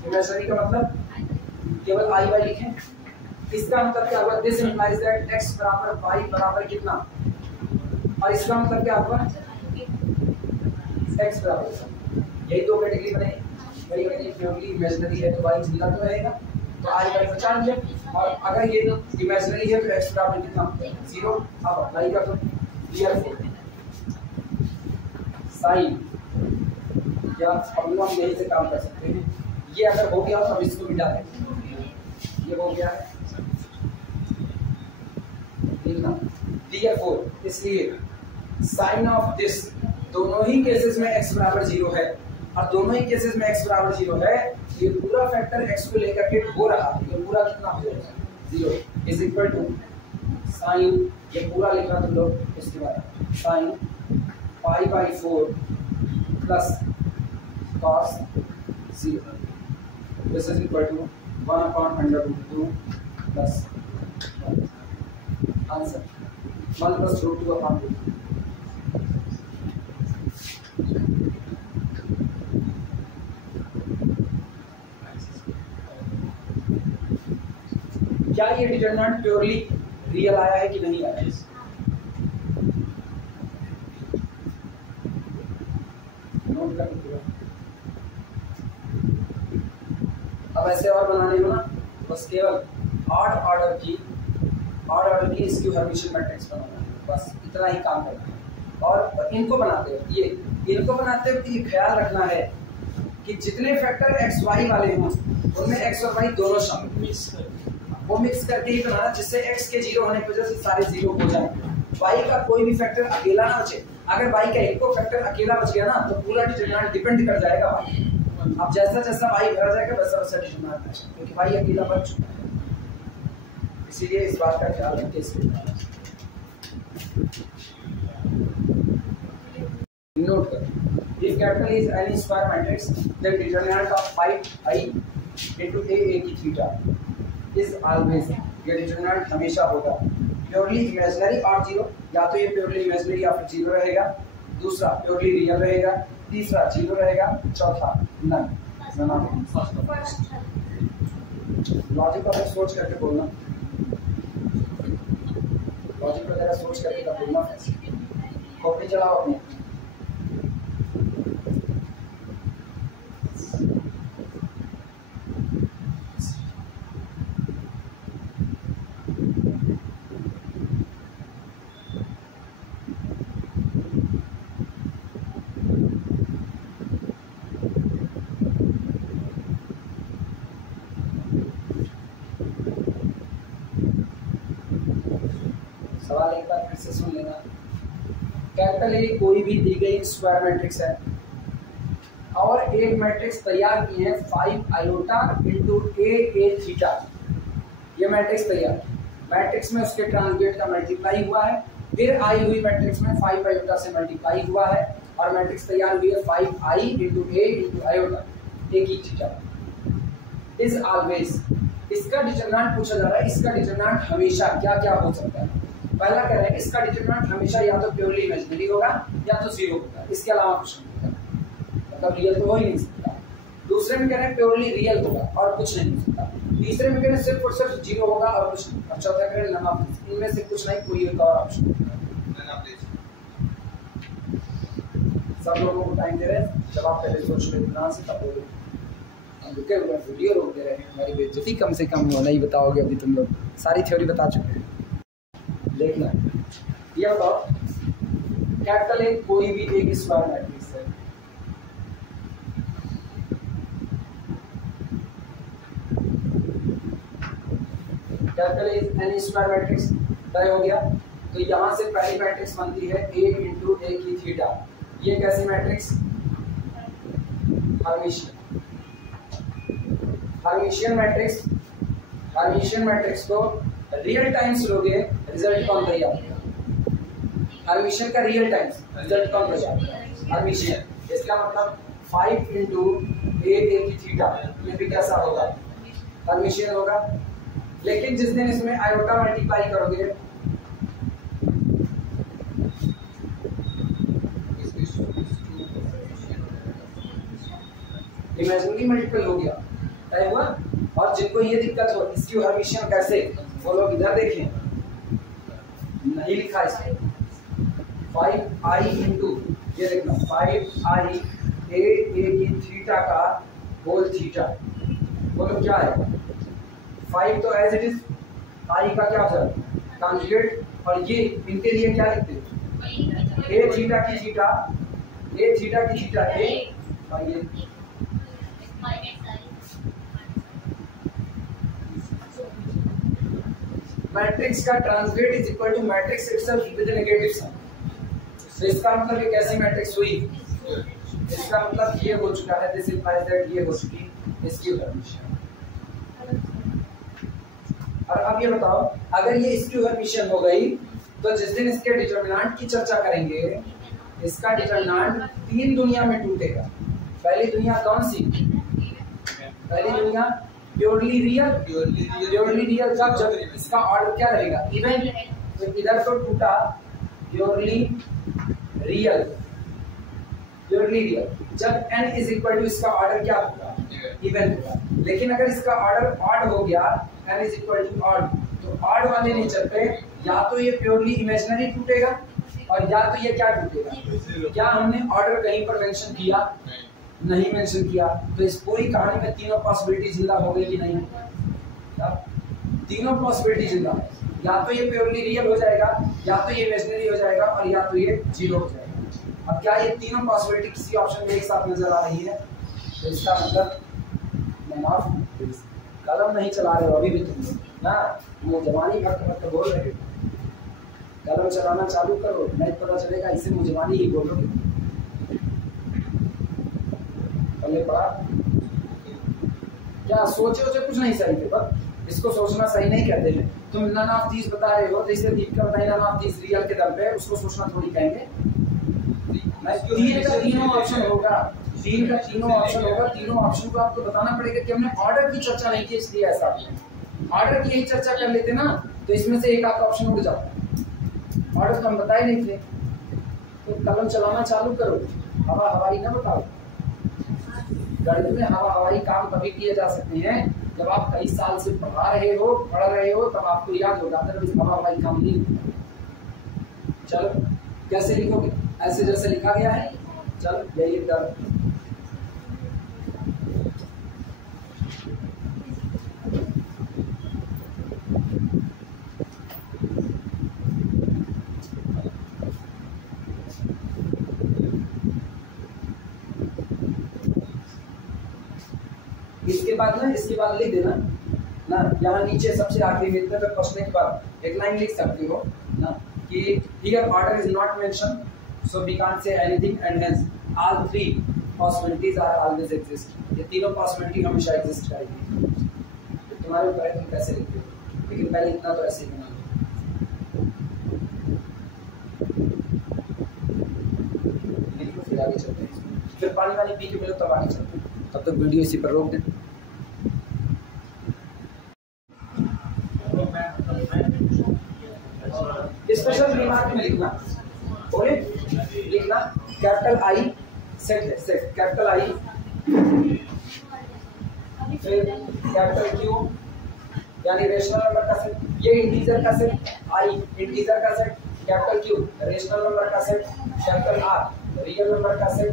इमेजिनरी का मतलब केवल आई वाई लिखें। इसका मतलब क्या हुआ? दिस इंप्लाइज दैट x बराबर y बराबर कितना, और इसका मतलब क्या हुआ? x बराबर, यही दो कैटेगरी बने। वही प्योरली इमेजिनरी है तो y जिंदा तो रहेगा, तो आई वाई बचा लिया। और अगर ये इमेजिनरी है तो x बराबर कितना? 0। अब अप्लाई कर दो। क्लियर साइन क्या? अब हम यही से काम कर सकते हैं। ये अगर हो गया तो हम इसको मिटा दें। ये हो गया है क्लियर 4। इसलिए साइन ऑफ दिस, दोनों ही केसेस में x बराबर 0 है, और दोनों ही केसेस में x बराबर 0 है। ये पूरा फैक्टर x को लेकर के हो रहा है, ये पूरा कितना हो जाएगा? 0 इज इक्वल टू साइन, ये पूरा लिखा तुम लोग, इसके बाद sine pi by 4 plus cos 0 this is equal to 1/√2 plus answer 1 plus √2/2। क्या ये डिटरमिनेंट प्योरली रियल आया है कि नहीं आया? नोट कर लीजिए। अब ऐसे और बनाने हो ना, बस केवल ऑड ऑर्डर की स्क्यू हर्मिशियन मैट्रिक्स बनाना है, बस इतना ही काम करना है। और इनको बनाते वक्त ये ख्याल रखना है कि जितने फैक्टर एक्स वाई वाले हों उनमें एक्स और वाई दोनों शामिल, वो मिक्स करके ही बनाना, जिससे x के 0 होने की वजह से सारे 0 हो जाए। y का कोई भी फैक्टर अकेला ना बचे। अगर y का एक को फैक्टर अकेला बच गया ना तो पूरा डिटरमिनेंट डिपेंड कर जाएगा y। अब जैसा जैसा y भरा जाएगा वैसा वैसा डिटरमिनेंट आएगा, क्योंकि y अकेला बच चुका है। इसीलिए इस बात का ख्याल रखिए। इसको नोट करो, if capital is any square matrix then determinant of 5i into a की थीटा इज ऑलवेज, ये डिटरमिनेंट हमेशा होगा प्योरली इमेजिनरी और 0। या तो ये प्योरली इमेजिनरी या फिर 0 रहेगा, दूसरा प्योरली रियल रहेगा, तीसरा 0 रहेगा, चौथा नन। लॉजिक को सोच करके बोलना, लॉजिक को जरा सोच करके का बोलना। कॉपी चलाओ अपनी। सवाल एक बार फिर से सुन लेना। कैपिटल ए कोई भी दी गई स्क्वायर मैट्रिक्स है और एक मैट्रिक्स तैयार की है 5 आयोटा इंटू ए थीटा। ये मैट्रिक्स तैयार, मैट्रिक्स में उसके ट्रांसलेट का मल्टीप्लाई हुआ है, फिर आई हुई मैट्रिक्स में 5 आयोटा से मल्टीप्लाई हुआ है और मैट्रिक्स तैयार हुई है 5i इंटू ए इंटू आयोटा ए की थीटा इज ऑलवेज। इसका डिटरमिनेंट पूछा जा रहा है, इसका डिटरमिनेंट हमेशा क्या क्या हो सकता है। पहला कह रहा है इसका डिटरमिनेंट हमेशा या तो प्योरली इमेजिनरी होगा या तो जीरो होगा, इसके अलावा कुछ नहीं होगा, मतलब रियल तो हो ही नहीं सकता। दूसरे में कह रहे हैं प्योरली रियल होगा और कुछ नहीं हो सकता। तीसरे में कह रहे हैं सिर्फ और सिर्फ जीरो होगा और कुछ नहीं। और चौथा कह रहे हैं नन ऑफ दिस, इनमें से कुछ नहीं, कोई एक और ऑप्शन। सब लोगों को टाइम दे रहे हैं, जब आप पहले सोच रहे थे से तब बोलो। हम रुके हुए वीडियो रोक दे रहे हैं, हमारी बेइज्जती कम से कम हो, नहीं बताओगे अभी तुम लोग, सारी थ्योरी बता चुके हैं। देखना ये बताओ कैपिटल ए कोई भी एक स्क्वायर मैट्रिक्स है, capital A any square matrix तय हो गया। तो यहाँ से पहली मैट्रिक्स बनती है ए इंटू ए की थीटा। ये कैसी matrix? Hermitian. Hermitian matrix, Hermitian matrix को रियल टाइम्स लोगे रिजल्ट कौन तैयार? हर्मिशियन का रियल टाइम्स रिजल्ट कौन तैयार? हर्मिशियन। इसका मतलब 5 इंटू ए की थीटा, ये भी कैसा होगा? हर्मिशियन होगा। लेकिन जिस दिन इसमें आयोटा मल्टीप्लाई करोगे इमेजिनरी मल्टीपल हो गया, तय हुआ। और जिनको ये दिक्कत हो इसकी हर्मिशियन कैसे, वो लोग इधर देखें, नहीं लिखा इसमें 5i इंटू, ये देखना 5i ए की थीटा का होल थीटा, बोलो क्या है? 5 तो एज इट इज, i का क्या होता है? कॉन्जुगेट। और ये इनके लिए क्या लिखते हैं? ए थीटा की थीटा, ए थीटा की थीटा ए, और ये मैट्रिक्स का translate is equal to matrix itself with negative sign. तो इसका मतलब ये कैसी मैट्रिक्स हुई? इसका मतलब ये हो चुका है, दिस इंप्लाइज दैट ये हो चुकी इसकी हर्मिशियन। और अब ये बताओ अगर ये इसकी हर्मिशियन हो गई तो जिस दिन इसके डिटरमिनेंट की चर्चा करेंगे, इसका डिटरमिनेंट 3 दुनिया में टूटेगा। पहली दुनिया कौन सी? पहली दुनिया प्योरली रियल, प्योरली रियल जब जब इसका ऑर्डर क्या रहेगा? इवन। तो इधर तो टूटा प्योरली रियल, प्योरली रियल जब n इज इक्वल टू इसका ऑर्डर क्या होगा? इवन होगा। लेकिन अगर इसका ऑर्डर ऑड हो गया, n is equal to odd, तो ऑड वाले नेचर पे या तो ये प्योरली इमेजिनरी टूटेगा और या तो ये क्या टूटेगा? क्या हमने ऑर्डर कहीं पर मेंशन किया? नहीं मेंशन किया। तो इस पूरी कहानी में तीनों पॉसिबिलिटी जिंदा हो गई कि नहीं? तीनों पॉसिबिलिटी जिंदा है। या तो ये प्योरली रियल हो जाएगा, या तो ये इमेजिनरी हो जाएगा, और या तो ये जीरो हो जाएगा। अब क्या ये तीनों पॉसिबिलिटी किसी ऑप्शन में एक साथ नजर आ रही है? तो इसका मतलब कलम नहीं चला रहे हो अभी भी तुम लोग ना, वो जवानी भक्त भक्त बोल रहे हो। कलम चलाना चालू करो, नहीं पता चलेगा इसे मुझवानी ही बोलोगे। पड़ा क्या सोचे उसे कुछ नहीं सही थे, पर इसको सोचना सही नहीं कहते हैं। तुम नन ऑफ दीज बता रहे हो, जैसे दीपिका बताई नन ऑफ दीज रियल के दम पे, उसको सोचना थोड़ी कहेंगे। तीन का तीनों ऑप्शन होगा, तीन का तीनों ऑप्शन होगा, तीनों ऑप्शन को आपको बताना पड़ेगा कि हमने ऑर्डर की चर्चा नहीं की, इसलिए ऐसा। ऑर्डर की यही चर्चा कर लेते ना तो इसमें से एक आध ऑप्शन उड़ जाता। ऑर्डर तो हम बताए नहीं थे। तो कलम चलाना चालू करो, हवा हवाई ना बताओ। गणित में हवा हवाई काम तभी किए जा सकते हैं जब आप कई साल से पढ़ रहे हो तब आपको याद होगा, अदरवाइज हवा हवाई काम नहीं होता। चलो कैसे लिखोगे? ऐसे जैसे लिखा गया है। चलो यही कर, इसके बाद लिख देना ना। यहाँ नीचे सबसे आखिरी में इतने तक पहुंचने के बाद एक लाइन लिख सकते हो ना कि here order is not mention, so we can't say anything and hence all three possibilities are always exist. ये तीनों पॉसिबिलिटी हमेशा एग्जिस्ट करेगी। तो तुम्हारे ऊपर है तुम कैसे लिखते हो, लेकिन पहले इतना तो ऐसे ही बना लो। फिर आगे चलते हैं, फिर पानी वानी पी के मिलो तब आगे चलते हैं। तब तक वीडियो इसी पर रोक दें। स्पेशल रिमार्क में लिखना, बोले लिखना कैपिटल आई सेट है, सेट कैपिटल आई, फिर कैपिटल क्यू यानी रेशनल नंबर का सेट, ये इंटीजर का सेट आई, इंटीजर का set, capital Q rational number का set, capital R real number का सेट,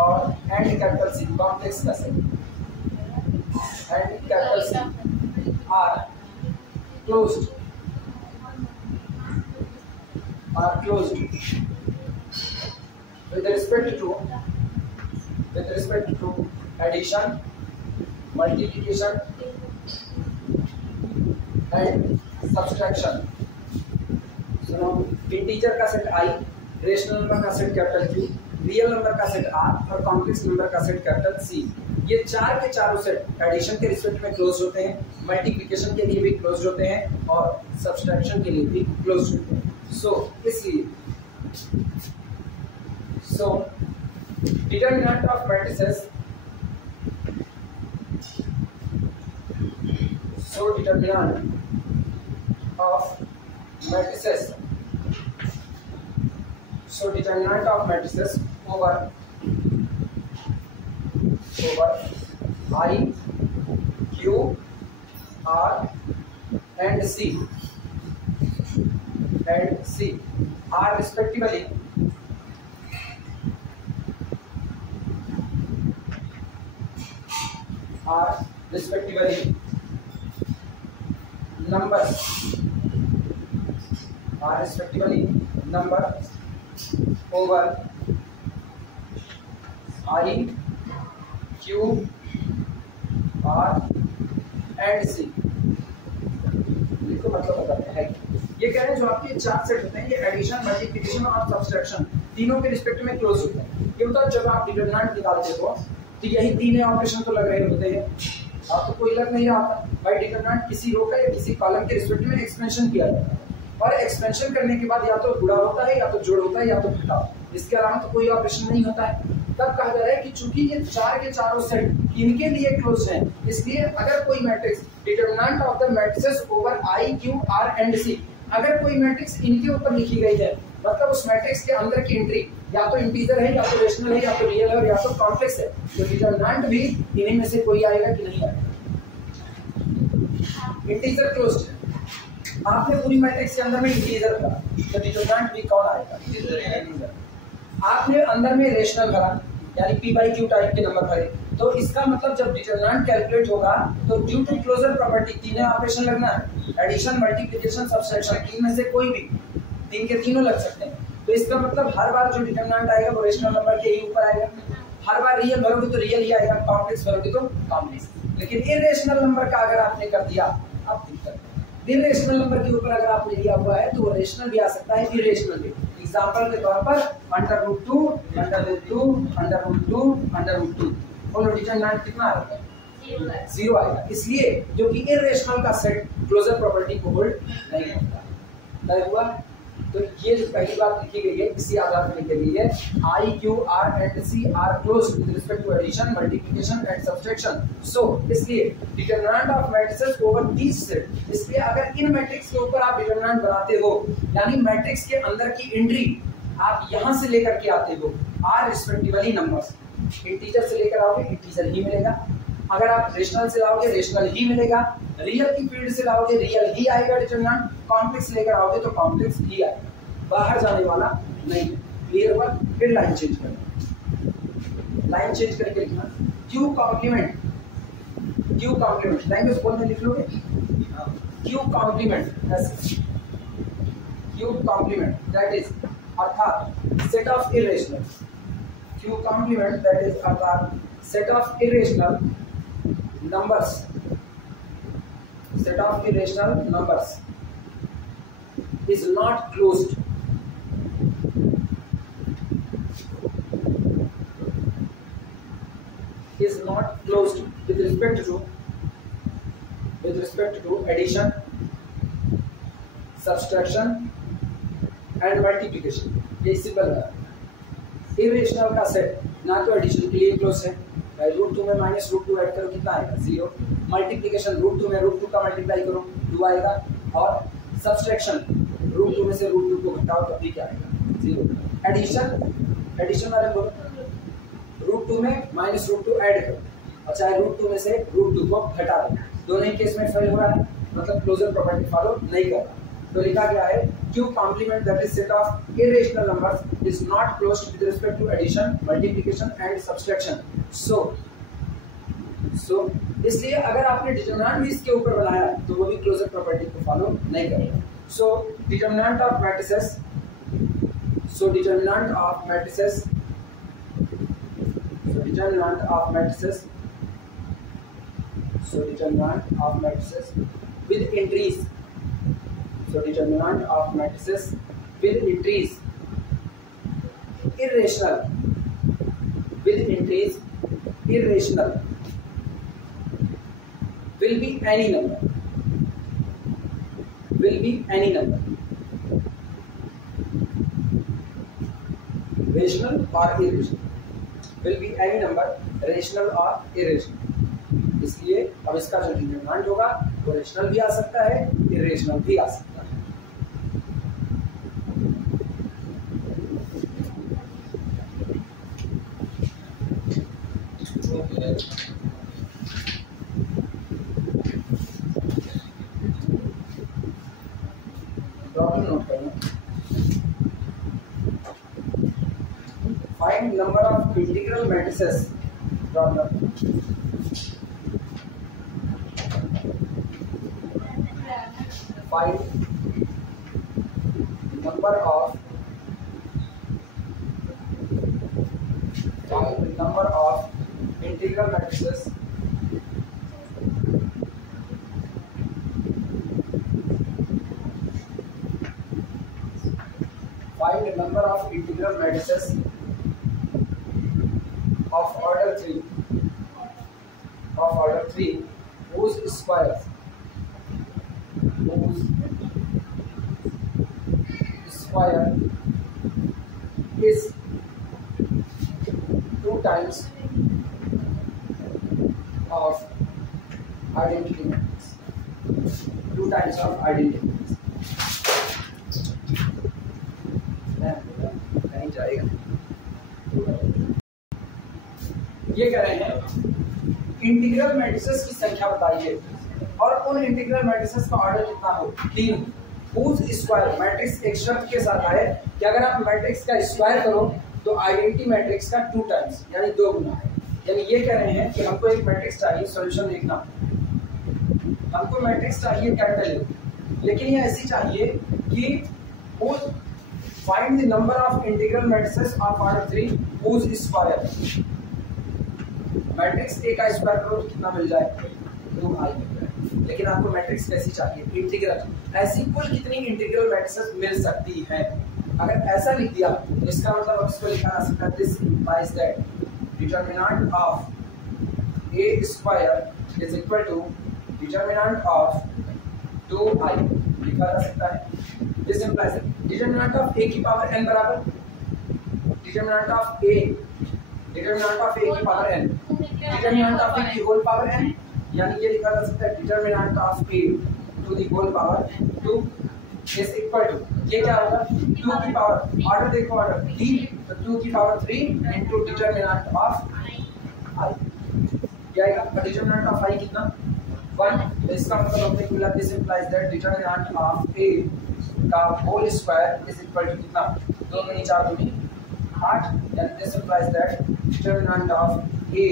और एंड कैपिटल सी कॉम्प्लेक्स का set, and capital C R closed, are closed with respect to addition, multiplication and subtraction. So now integer का set i, rational number का set capital Q, real number का set R और complex number का set capital C। ये चार के चारों set addition के रिस्पेक्ट में क्लोज होते हैं, मल्टीप्लिकेशन के लिए भी क्लोज होते हैं और सब्सट्रैक्शन के लिए भी क्लोज होते हैं। इसलिए determinant of matrices, determinant of matrices over I, Q, R and C are respectively number over I, Q, R and C। इसको मतलब बताते हैं, ये कह रहे हैं जो आपके चार सेट होते हैं ये एडिशन, मल्टीप्लिकेशन और सब्सट्रैक्शन तीनों के रिस्पेक्ट में क्लोज होते हैं। ये होता है जब आप डिटरमिनेंट निकालते हो तो यही तीन ऑपरेशन तो लग रहे होते हैं, आप तो कोई लग नहीं रहा था भाई। डिटरमिनेंट किसी रो का या किसी कॉलम के रिस्पेक्ट में एक्सपेंशन किया जाता है और एक्सपेंशन करने के बाद या तो गुणा होता है या तो जोड़ होता है या तो घटाव, इसके अलावा तो कोई ऑपरेशन नहीं होता है। तब कहा जा रहा है कि चूंकि ये चार के चारों सेट इनके लिए क्लोज हैं, इसलिए अगर कोई matrix determinant of the matrices over I, Q, R and C, अगर कोई मैट्रिक्स इनके ऊपर लिखी गई है मतलब उस मैट्रिक्स के अंदर की एंट्री या तो इंटीजर है या तो रेशनल है या तो रियल है और या तो कॉम्प्लेक्स है, तो डिटरमिनेंट भी इन्हीं में से कोई आएगा कि नहीं आएगा। इंटीजर क्लोज्ड है, आपने पूरी मैट्रिक्स के अंदर में इंटीजर भरा तो डिटरमिनेंट भी कौन आएगा, इंटीजर। आपने अंदर में रेशनल भरा यानी p बाई क्यू टाइप के नंबर भरे, तो इसका मतलब जब डिटरमिनेंट कैलकुलेट होगा तो ड्यू टू क्लोजर प्रॉपर्टी तीनों ऑपरेशन लगना है, एडिशन, मल्टीप्लिकेशन, सब्सट्रैक्शन, तीन में से कोई भी तीन के तीनों लग सकते हैं। तो इसका मतलब हर बार जो डिटरमिनेंट आएगा वो रेशनल नंबर के ही ऊपर आएगा, हर बार रियल भरोगे तो रियल ही आएगा, कॉम्प्लेक्स भरोगे तो कॉम्प्लेक्स। लेकिन इरेशनल नंबर का अगर आपने कर दिया अब दिक्कत, इरेशनल नंबर के ऊपर अगर आपने लिया हुआ है तो वो रेशनल भी आ सकता है, इरेशनल भी। एग्जांपल के तौर पर √2, √2, √2, √2, बोलो डिटरमिनेंट कितना आएगा, 0 आएगा। इसलिए जो कि इरेशनल का सेट क्लोजर प्रॉपर्टी को होल्ड नहीं करता। तय हुआ? तो ये जो पहली बात लिखी गई है इसी आधार पर लिखी गई है, I, Q, R and C are closed with respect to addition, multiplication and subtraction. So इसलिए determinant of matrices over this set, इसलिए अगर इन मैट्रिक्स के ऊपर आप डिटरमिनेंट बनाते हो यानी मैट्रिक्स के अंदर की एंट्री आप यहां से लेकर के आते हो आर रिस्पेक्टिवली नंबर्स, इंटीजर से लेकर आओगे इंटीजर ही मिलेगा, अगर आप रेशनल से लाओगे रेशनल ही मिलेगा, रियल की फील्ड से लाओगे रियल ही आएगा डिटरमिनेंट, कॉम्प्लेक्स लेकर आओगे तो कॉम्प्लेक्स ही आएगा, बाहर जाने वाला नहीं। क्लियर हुआ? फिर लाइन चेंज करना, लाइन चेंज करके लिखना Q complement, Q complement language बोलने लिख लोगे Q complement, Q complement that is अर्थात set of irrational, Q complement that is अर्थात set of irrational numbers set of irrational numbers is not closed with respect to addition, subtraction and multiplication. ये simple है। Irrational का set ना तो addition के लिए close है, √2 में -√2 ऐड करो कितना आएगा 0, मल्टीप्लिकेशन √2 में √2 का मल्टीप्लाई करो 2 आएगा, और सब्सट्रैक्शन √2 में से √2 को घटाओ तो भी क्या आएगा 0। एडिशन वाले बोलो √2 में -√2 ऐड करो और चाहे √2 में से √2 को घटा दो, दोनों ही केस में फेल हो रहा है, मतलब क्लोजर प्रॉपर्टी फॉलो नहीं कर रहा। तो लिखा गया है Q complement that is set of irrational numbers is not closed with respect to addition, multiplication and subtraction. So इसलिए अगर आपने डिटरमिनेंट भी इसके ऊपर बनाया तो वो भी क्लोजर प्रॉपर्टी को फॉलो नहीं करेगा। So determinant of matrices with entries. So determinant of matrices with entries irrational will be any number, rational or irrational, will be any number rational or irrational। इसलिए अब इसका जो डिटरमिनेंट होगा वो rational भी आ सकता है, इरेशनल भी आ सकता है। प्रॉब्लम नोट करना। Find number of integral matrices. Problem find number of integral matrices of order 3 whose square is 2 times of identity matrix. 2 times of identity matrix. नहीं जाएगा। ये कह रहे हैं इंटीग्रल मैट्रिसेस की संख्या बताइए और उन इंटीग्रल मैट्रिसेस का ऑर्डर कितना हो 3। whose स्क्वायर मैट्रिक्स एक शर्त के साथ आए कि अगर आप मैट्रिक्स का स्क्वायर करो तो आइडेंटिटी मैट्रिक्स का 2 टाइम्स यानी 2 गुना है। यानी ये कह रहे हैं कि हमको एक मैट्रिक्स चाहिए, सॉल्यूशन देखना, हमको मैट्रिक्स चाहिए कैपिटल, लेकिन ये ऐसी चाहिए कि find the number of integral matrices of order 3 whose square. Matrix A का स्क्वायर करो तो कितना मिल जाए 2i, लेकिन आपको मैट्रिक्स कैसी चाहिए इंटीग्रल। ऐसी कुल कितनी इंटीग्रल मैट्रिसेस मिल सकती हैं। अगर ऐसा लिख दिया तो इसका मतलब अब इसको लिखा जा सकता है this implies that determinant of A square is equal to determinant of 2i लिखा जा सकता है। This implies determinant of a की पावर n बराबर डिटरमिनेंट ऑफ a की power n determinant of a की होल पावर n, यानी ये लिखा जा सकता है determinant of a to the whole power 2 is equal to, ये क्या होगा 2 की पावर, ऑर्डर देखो ऑर्डर 3, तो 2 की power 3 into determinant of i क्या आएगा। डिटरमिनेंट ऑफ i कितना 1, तो इसका मतलब हमने बोला this implies that determinant of a का whole square is equal to कितना 2 में 4 दूनी 8, and this implies that determinant of a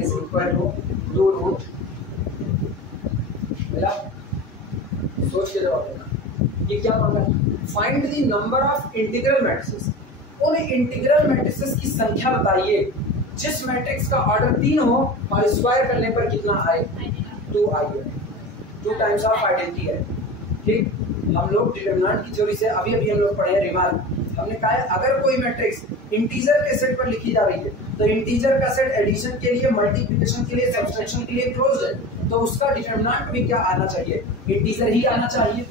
is equal to 2 root मिला। सोच के जवाब देना। ये क्या मांगा है find the number of integral matrices. उन इंटीग्रल मैट्रिसेस की संख्या बताइए जिस मैट्रिक्स का ऑर्डर 3 हो और स्क्वायर करने पर कितना आए 2i 2 टाइम्स ऑफ आइडेंटिटी है। ठीक, हम लोग डिटरमिनेंट की थ्योरी से अभी अभी हम लोग पढ़े हैं रिमार्क। हमने कहा है अगर कोई मैट्रिक्स इंटीजर के सेट पर लिखी जा रही है तो इंटीजर का सेट एडिशन के लिए, मल्टीप्लिकेशन के लिए, सब्सट्रैक्शन के लिए क्लोज्ड है, तो उसका डिटरमिनेंट भी क्या आना चाहिए? इंटीजर ही आना चाहिए।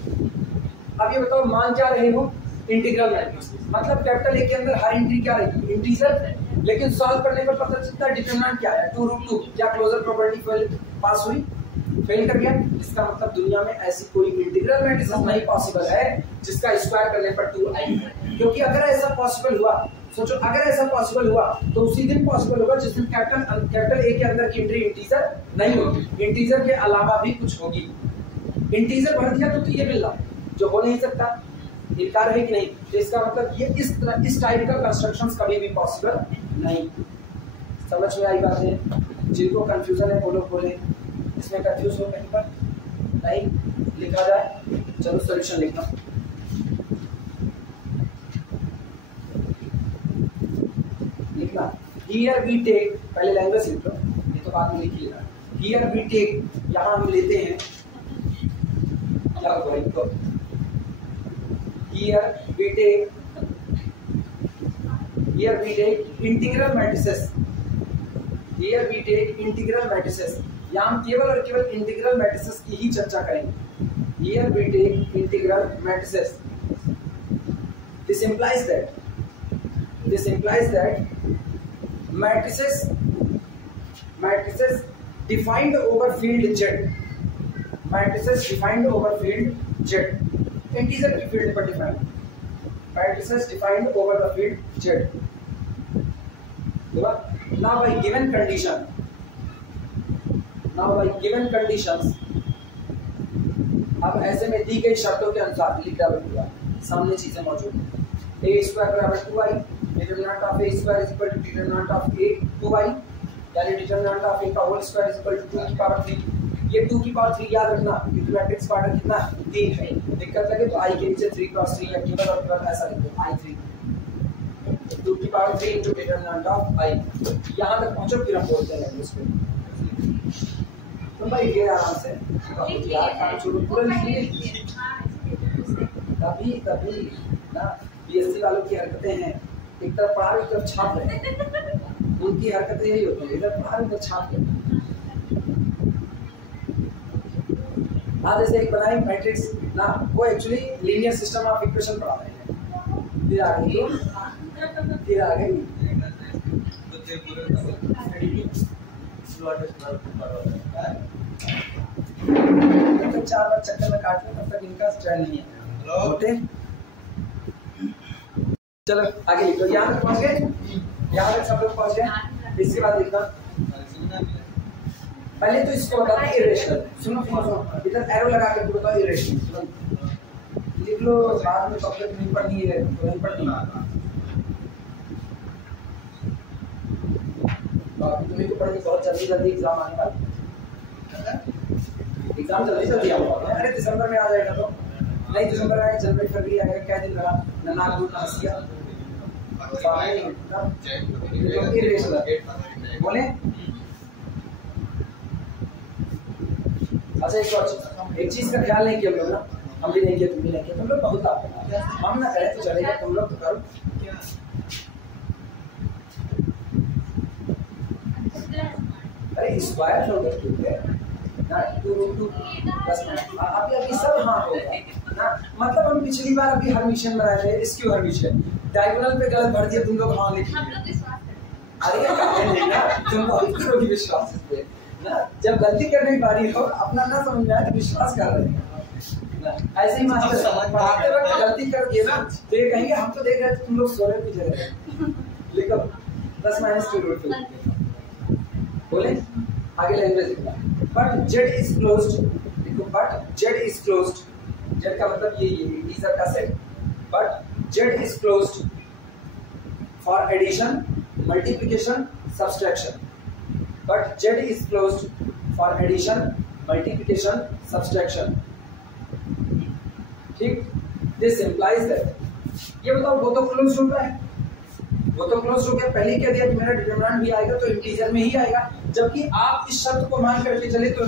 अब ये बताओ मान क्या रहे हो? इंटीग्रल मैट्रिक्स, मतलब कैपिटल ए के अंदर हर एंट्री क्या रहेगी? इंटीजर। लेकिन सॉल्व करने पर पता चलता है डिटरमिनेंट क्या है? 2√2। क्या क्लोजर प्रॉपर्टी पास हुई? फेल कर गया। इसका मतलब दुनिया में ऐसी कोई इंटीग्रल मैट्रिक्स नहीं पॉसिबल है जिसका स्क्वायर करने पर 2 आए, क्योंकि अगर ऐसा पॉसिबल हुआ, सोचो अगर ऐसा पॉसिबल हुआ तो उसी दिन पॉसिबल होगा जिस दिन कैपिटल ए के अंदर की एंट्री इंटीजर नहीं होगी, इंटीजर के अलावा भी कुछ होगी। इंटीजर भर दिया तो ये मिल रहा जो हो नहीं सकता, इनकार है कि नहीं? तो इसका मतलब ये इस टाइप का कंस्ट्रक्शंस कभी भी पॉसिबल नहीं। समझ में आई बात है? जिनको कंफ्यूजन है बोलो बोले, इसमें कंफ्यूज हो कहीं पर नहीं लिखा जाए। चलो सॉल्यूशन लिखना। लिखना हियर वी टेक, पहले लैंग्वेज लिख लो, ये तो बाद में लिख लेना। हियर वी टेक, यहां हम लेते हैं क्या होगा इनको? Here we take integral matrices. Here we take integral matrices, यहाँ हम केवल और केवल इंटीग्रल मैट्रिसेस की ही चर्चा करेंगे। Here we take integral matrices. This implies that matrices defined over field Z, matrices defined over field Z, integer की field पर defined, matrices defined over the field Z. Now by given conditions, अब ऐसे में दी गई शर्तों के अनुसार लिख डालूंगा, सामने चीजें मौजूद हैं। a स्क्वायर बराबर 2i, determinant of a square is equal to determinant of a 2i, यानी डिटरमिनेंट ऑफ a का whole square is equal to 2 की पावर 3। ये 2 की पावर 3 याद रखना क्योंकि मैट्रिक्स का ऑर्डर कितना 3 है। दिक्कत लगे तो i के नीचे 3×3 या केवल और केवल ऐसा लिख दो i3, 2 की power 3 into determinant of i। यहां तक पहुंचो फिर हम बोलते हैं इसको। तो भाई ये आराम से यार काम शुरू पूरा लिखिए। कभी ना बीएससी वालों की हरकतें हैं, एक तरफ पढ़ा एक तरफ छाप रहे हैं, उनकी हरकतें यही होती है, इधर पढ़ा इधर छाप रहे हैं। आज जैसे एक बनाई मैट्रिक्स ना, वो actually linear system of equation पढ़ा रहे हैं। फिर आ गई जब तक 4 बार चक्कर में काट लो तब तक इनका स्टैंड नहीं है। होते चलो आगे लिखो। यहाँ तक पहुँच गए? यहाँ तक सब लोग पहुँच गए? इसके बाद लिखना, पहले तो इसको बताओ इरेशनल। सुनो इधर एरो लगा के बताओ इरेशनल लिख लो, बाद में पब्लिक नहीं पढ़नी है तो नहीं पढ़नी। तुम्हें तो पढ़नी बहुत जल्दी एग्जाम आने वाला है। एग्जाम जल्दी आऊंगा। अरे दिसंबर में आ जाएगा, तो नहीं दिसंबर में आएगा, जनवरी फरवरी आएगा, क्या दिन रहा ना नाक दूर ना हंसिया बोले। अच्छा एक चीज का ख्याल नहीं किया हम लोग ना, हम भी नहीं किया तुम भी नहीं किया, तुम लोग बहुत आप हम ना करें तो चलेगा, तुम लोग तो करो। अरे स्क्वायर फ्लोटर क्यूब है ना, 2√2 अभी सब हाँ होगा ना। मतलब हम पिछली बार अभी हर्मिशियन बनाए थे, इसक्यू हर्मिशियन, डायगोनल पे गलत भर दिया तुम लोग, हाँ लिख अरे नहीं ना, तुम बहुत करोगी विश्वास पे ना। जब गलती करने की बारी हो अपना ना समझ में आए तो विश्वास कर रहे हैं। ऐसे ही मास्टर पढ़ाते वक्त गलती कर दिए ना तो ये कहेंगे हम तो देख रहे थे तुम लोग सो रहे पीछे। लिखो +-2√2 बोले। आगे लैंग्वेज लिखना, बट जेड इज क्लोज्ड। देखो but Z is closed, Z का मतलब ये इंटीजर का सेट। But Z is closed for addition, multiplication, subtraction. But Z is closed for addition, multiplication, subtraction. ठीक, दिस इंप्लाइज दैट, ये बताओ वो तो क्लोज हो रहा है, वो तो क्लोज हो गया। पहले क्या दिया कि मेरा डिटरमिनेंट भी आएगा तो इंटीजर में ही आएगा, जबकि आप इस शर्त को मान करके चले तो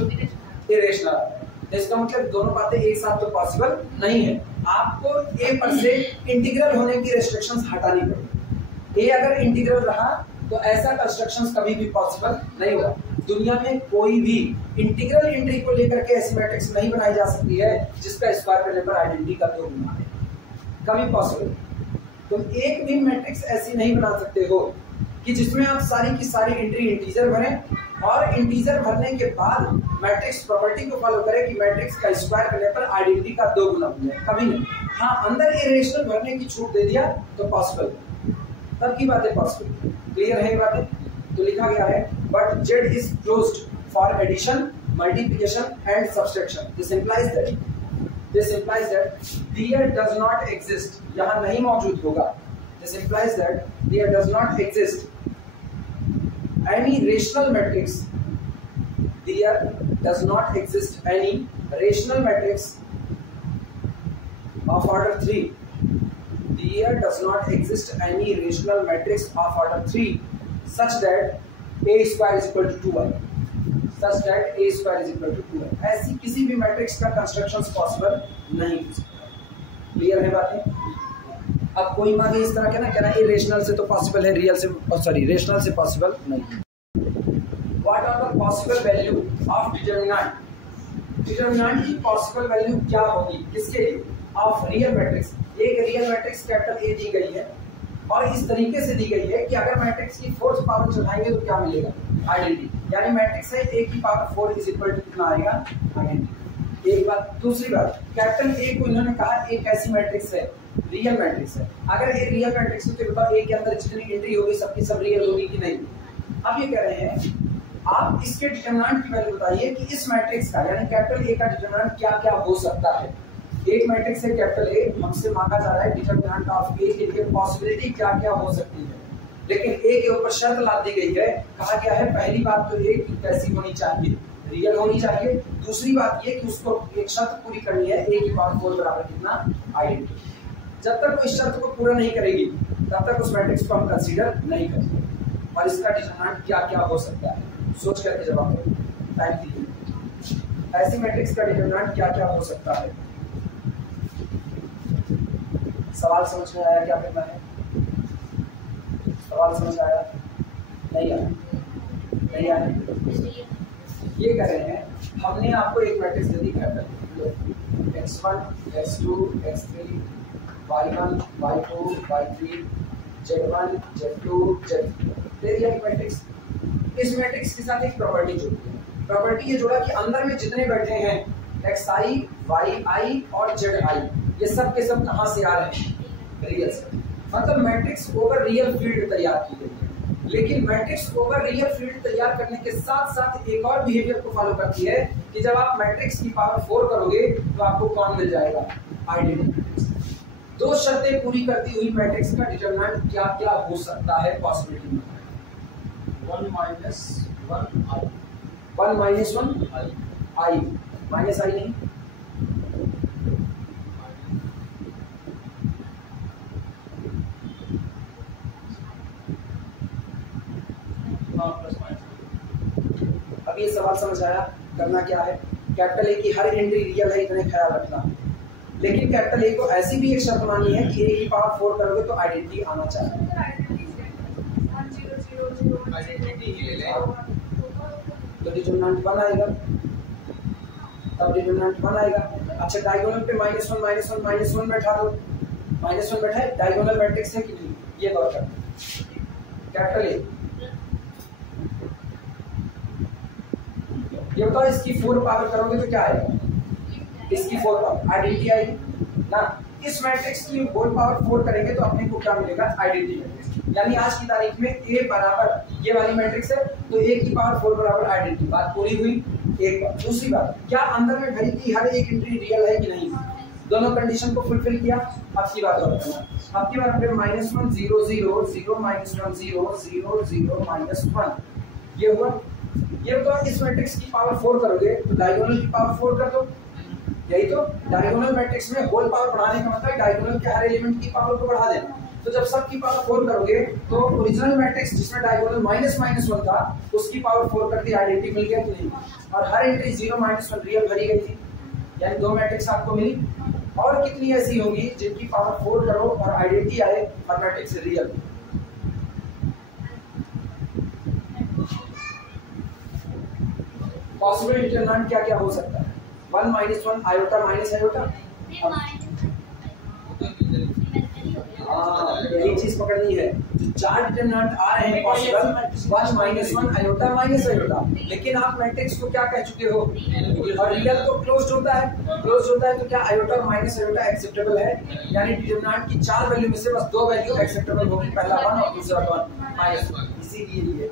इरेशनल। इसका मतलब दोनों बातें एक साथ तो पॉसिबल नहीं है। आपको ए पर से इंटीग्रल होने की रेस्ट्रिक्शंस हटानी पड़ेगी। ए अगर इंटीग्रल रहा तो ऐसा कंस्ट्रक्शंस कभी भी पॉसिबल नहीं होगा। दुनिया में कोई भी इंटीग्रल एंट्री को लेकर के ऐसी मैट्रिक्स नहीं बनाई जा सकती है जिसका स्क्वायर करने पर आइडेंटिटी का 2 गुना है, कभी पॉसिबल। तुम एक भी मैट्रिक्स ऐसी नहीं बना सकते हो कि जिसमें आप सारी की सारी एंट्री इंटीजर भरें और इंटीजर भरने के बाद मैट्रिक्स प्रॉपर्टी को फॉलो करें कि मैट्रिक्स का स्क्वायर करने पर आइडेंटिटी का 2 गुना हो जाए, कभी नहीं। हाँ, अंदर इरेशनल भरने की छूट दे दिया तो पॉसिबल, तब की बातें पॉसिबल। क्लियर है ये बातें? तो लिखा गया है but Z is closed for addition, multiplication and subtraction. This implies that there does not exist, यहां नहीं मौजूद होगा। This implies that there does not exist any rational matrix, there does not exist any rational matrix of order 3. There does not exist any rational matrix of order 3 such that a square is equal to 2y. Such that a square is equal to 2y. ऐसी किसी भी matrix का construction possible नहीं हो सकता। Clear है बातें? अब कोई मांगे इस तरह के ना कहना इरेशनल से तो पॉसिबल है, रियल से सॉरी रेशनल से पॉसिबल नहीं। What are the possible value of determinant? Determinant की पॉसिबल वैल्यू क्या होगी किसके लिए? Of real matrix. एक रियल मैट्रिक्स कैपिटल ए दी गई है और इस तरीके से दी गई है कि अगर मैट्रिक्स की 4th पावर चढ़ाएंगे तो क्या मिलेगा? आइडेंटिटी। यानी मैट्रिक्स है a की पावर 4 इज इक्वल टू कितना आएगा? आइडेंटिटी। एक बात। दूसरी बात, कैपिटल ए को इन्होंने कहा एक ऐसी मैट्रिक्स है, रियल मैट्रिक्स है। अगर एक रियल मैट्रिक्स है तो बताओ ए के अंदर जितनी एंट्री होगी सबकी सब रियल होगी कि नहीं? अब ये कह रहे हैं आप इसके डिटरमिनेंट की वैल्यू बताइए कि इस मैट्रिक्स का यानी कैपिटल ए का डिटरमिनेंट क्या क्या हो सकता है। एक मैट्रिक्स है कैपिटल ए, हमसे मांगा जा रहा है डिटरमिनेंट ऑफ ए के लिए पॉसिबिलिटी क्या क्या हो सकती है। लेकिन ए के ऊपर शर्त ला दी गई है, कहा गया है पहली बात तो ए की कैसी होनी चाहिए? रियल होनी चाहिए। दूसरी बात ये कि उसको एक शर्त पूरी करनी है, ए की पावर 4 बराबर कितना? आइडेंटिटी। जब तक वो इस शर्त को पूरा नहीं करेगी तब तक उस मैट्रिक्स को हम कंसीडर नहीं करेंगे। और इसका डिटरमिनेंट क्या क्या हो सकता है सोच करके जवाब दो। टाइम दीजिए। ऐसी मैट्रिक्स का डिटरमिनेंट क्या क्या हो सकता है? सवाल समझ में आया? क्या करना है? सवाल समझ आया? नहीं आया? नहीं आया? ये कह रहे हैं हमने आपको एक मैट्रिक्स दे दी capital x1 x2 x3 y1 y2 y3 z1 z2 z3 दे दिया एक मैट्रिक्स। इस मैट्रिक्स के साथ एक प्रॉपर्टी जुड़ी है। प्रॉपर्टी ये जोड़ा कि अंदर में जितने बैठे हैं xi yi और zi ये सब के सब कहां से आ रहे हैं? रियल से। मतलब मैट्रिक्स ओवर रियल फील्ड तैयार की गई है। लेकिन मैट्रिक्स ओवर रियल फील्ड तैयार करने के साथ साथ एक और बिहेवियर को फॉलो करती है कि जब आप मैट्रिक्स की पावर 4 करोगे तो आपको कौन मिल जाएगा? आइडेंटिटी। दो शर्तें पूरी करती हुई मैट्रिक्स का डिटरमिनेंट क्या क्या हो सकता है पॉसिबिलिटी में? 1 minus 1 i 1 minus 1 i minus आई नहीं, अब ये सवाल समझ आया? करना क्या है? कैपिटल ए की हर एंट्री रियल है, इतने ख्याल रखना। लेकिन कैपिटल ए को ऐसी भी एक शर्त माननी है कि ए की पावर 4 करोगे तो आइडेंटिटी आना चाहिए। तो डिटरमिनेंट 1 आएगा, तब डिटरमिनेंट 1 आएगा। अच्छा, डायगोनल पे -1 बैठा दो। -1 बैठा है, डायगोनल मैट्रिक्स है कि नहीं? ये गौर करना। कैपिटल ए ये बताओ इसकी 4 पावर करोगे तो क्या आएगा? इसकी 4 पावर आइडेंटिटी आएगी ना। इस मैट्रिक्स की होल पावर 4 करेंगे तो अपने को क्या मिलेगा? आइडेंटिटी। यानी आज की तारीख में a बराबर ये वाली मैट्रिक्स है तो a की पावर 4 बराबर आइडेंटिटी। बात पूरी हुई। एक बात। दूसरी बात, क्या अंदर में भरी की हर एक एंट्री रियल है कि नहीं? दोनों कंडीशन को फुलफिल किया। अब की बात करना, अब की बात करें -1 0 0 0 -1 0 0 0 -1 ये हुआ। ये तो इस मैट्रिक्स की पावर 4 करोगे तो डायगोनल की पावर 4 कर दो। यही तो डायगोनल मैट्रिक्स में होल पावर बढ़ाने का मतलब डायगोनल के हर एलिमेंट की पावर को बढ़ा देना। तो जब सब की पावर 4 करोगे तो ओरिजिनल मैट्रिक्स जिसमें डायगोनल -1 था उसकी पावर 4 कर दी, आइडेंटिटी मिल गया कि नहीं? और हर एंट्री 0 -1 रियल भरी गई थी। यानी 2 मैट्रिक्स आपको मिली। और कितनी ऐसी होंगी जिनकी पावर 4 करो और आइडेंटिटी आए और मैट्रिक्स रियल। पॉसिबल डिटरमिनेंट क्या क्या हो सकता है? 1 - 1 आयोटा माइनस आयोटा। यही चीज पकड़नी है। जो 4 डिटरमिनेंट आ रहे हैं पॉसिबल 1 - 1 आयोटा माइनस आयोटा, लेकिन आप मैट्रिक्स को क्या कह चुके हो? और रियल तो क्लोज्ड होता है, क्लोज्ड होता है तो क्या आयोटा और माइनस आयोटा एक्सेप्टेबल है? यानी डिटरमिनेंट की 4 वैल्यू में से बस 2 वैल्यू एक्सेप्टेबल होगी, पहला 1 और दूसरा 1 - 1। इसीलिए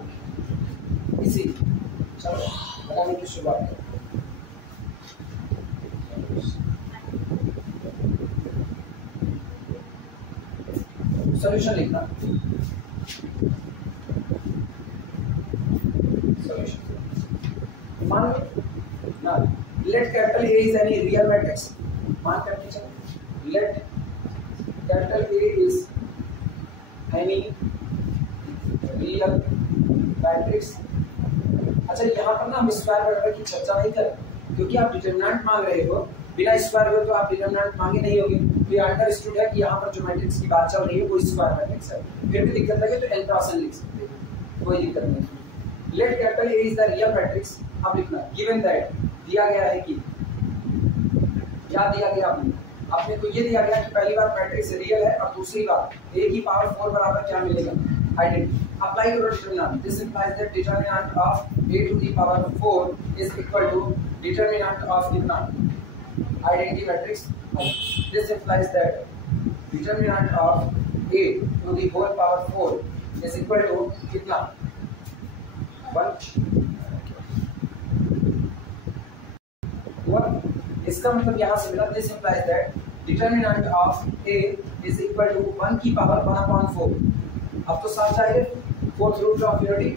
इसी चलो बताने की शुरुआत करें। सॉल्यूशन लिखना। सॉल्यूशन मान ना let capital A is any real matrix. मान करके चलो let capital A is any real matrix. अच्छा यहाँ पर ना हम स्क्वायर वगैरह की चर्चा नहीं करें, क्योंकि आप डिटरमिनेंट मांग रहे हो, बिना स्क्वायर हुए तो आप डिटरमिनेंट मांगे नहीं होगे। तो ये अंडरस्टूड है कि यहाँ पर जो मैट्रिक्स की बात चल रही है वो स्क्वायर मैट्रिक्स है। फिर भी दिक्कत लगे तो n×n लिख सकते हैं, कोई दिक्कत नहीं। Let capital A is the real matrix. अब लिखना गिवन दैट दिया गया है कि क्या दिया गया आपने तो ये दिया गया कि पहली बार मैट्रिक्स रियल है और दूसरी बार a की पावर 4 बराबर क्या मिलेगा? आइडेंटिटी। अप्लाई करो determinant. This implies that determinant of a to the power 4 is equal to determinant of कितना? Identity matrix. This implies that determinant of a to the whole power 4 is equal to कितना? 1। इसका मतलब यहाँ से मिला this implies that determinant of a is equal to 1 की power 1/4। अब तो साफ जाएगा 4th root of unity,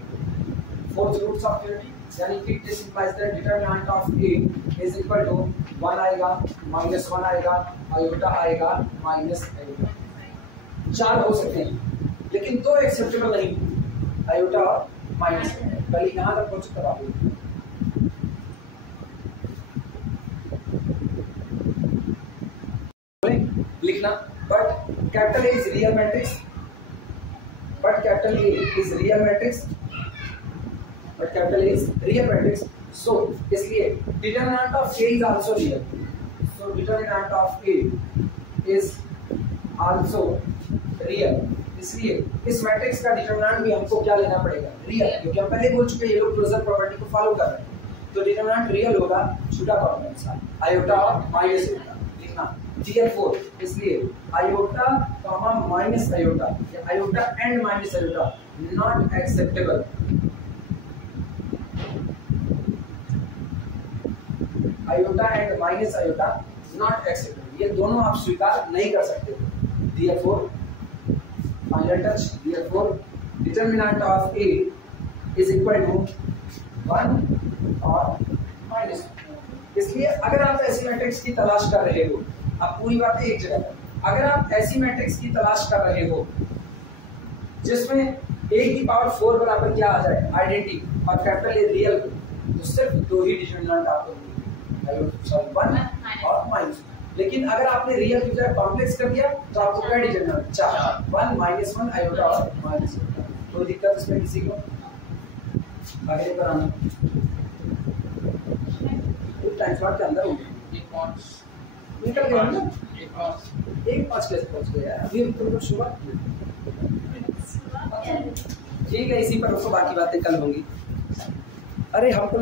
4th roots of unity, यानी कि this implies that determinant of a is equal to 1 आएगा, -1 आएगा, आयोटा आएगा, माइनस आयोटा। 4 हो सकते हैं लेकिन 2 एक्सेप्टेबल नहीं, आयोटा और माइनस। पहले यहाँ तक पहुंच कर आप लिखना but capital A is real matrix, but capital A is real matrix, but capital A is real matrix. So इसलिए determinant of A is also real. So determinant of A is also real. इसलिए इस matrix का determinant भी हमको क्या लेना पड़ेगा? Real, क्योंकि हम पहले बोल चुके हैं ये लोग क्लोजर प्रॉपर्टी को फॉलो कर रहे हैं। तो डिटरमिनेंट रियल होगा, छोटा कॉम्प्लेक्स आयोटा और माइनस आयोटा लिखना Therefore, इसलिए आयोटा कॉमा माइनस आयोटा या iota and minus iota not acceptable. Iota and minus iota not acceptable, ये दोनों आप स्वीकार नहीं कर सकते। Therefore, final touch, therefore determinant of A is equal to 1 और माइनस। इसलिए अगर आप ऐसी मैट्रिक्स की तलाश कर रहे हो, आप पूरी बातें एक जगह पर, अगर आप ऐसी मैट्रिक्स की तलाश कर रहे हो जिसमें a की पावर 4 बराबर क्या आ जाए? आइडेंटिटी और कैपिटल ए रियल, तो सिर्फ 2 ही डिटरमिनेंट आपको मिलेंगे, 1 और माइनस। लेकिन अगर आपने रियल की जगह कॉम्प्लेक्स कर दिया तो आपको क्या डिटरमिनेंट? 4, 1 -1 आयोटा और माइनस। कोई दिक्कत इसमें किसी को? आगे पर आना टाइम स्लॉट के अंदर होगी, निकल गया ना 1:05 कैसे पहुंच गया? अभी तुमको शुरुआत ठीक है, इसी पर बाकी बातें कल होंगी। अरे हमको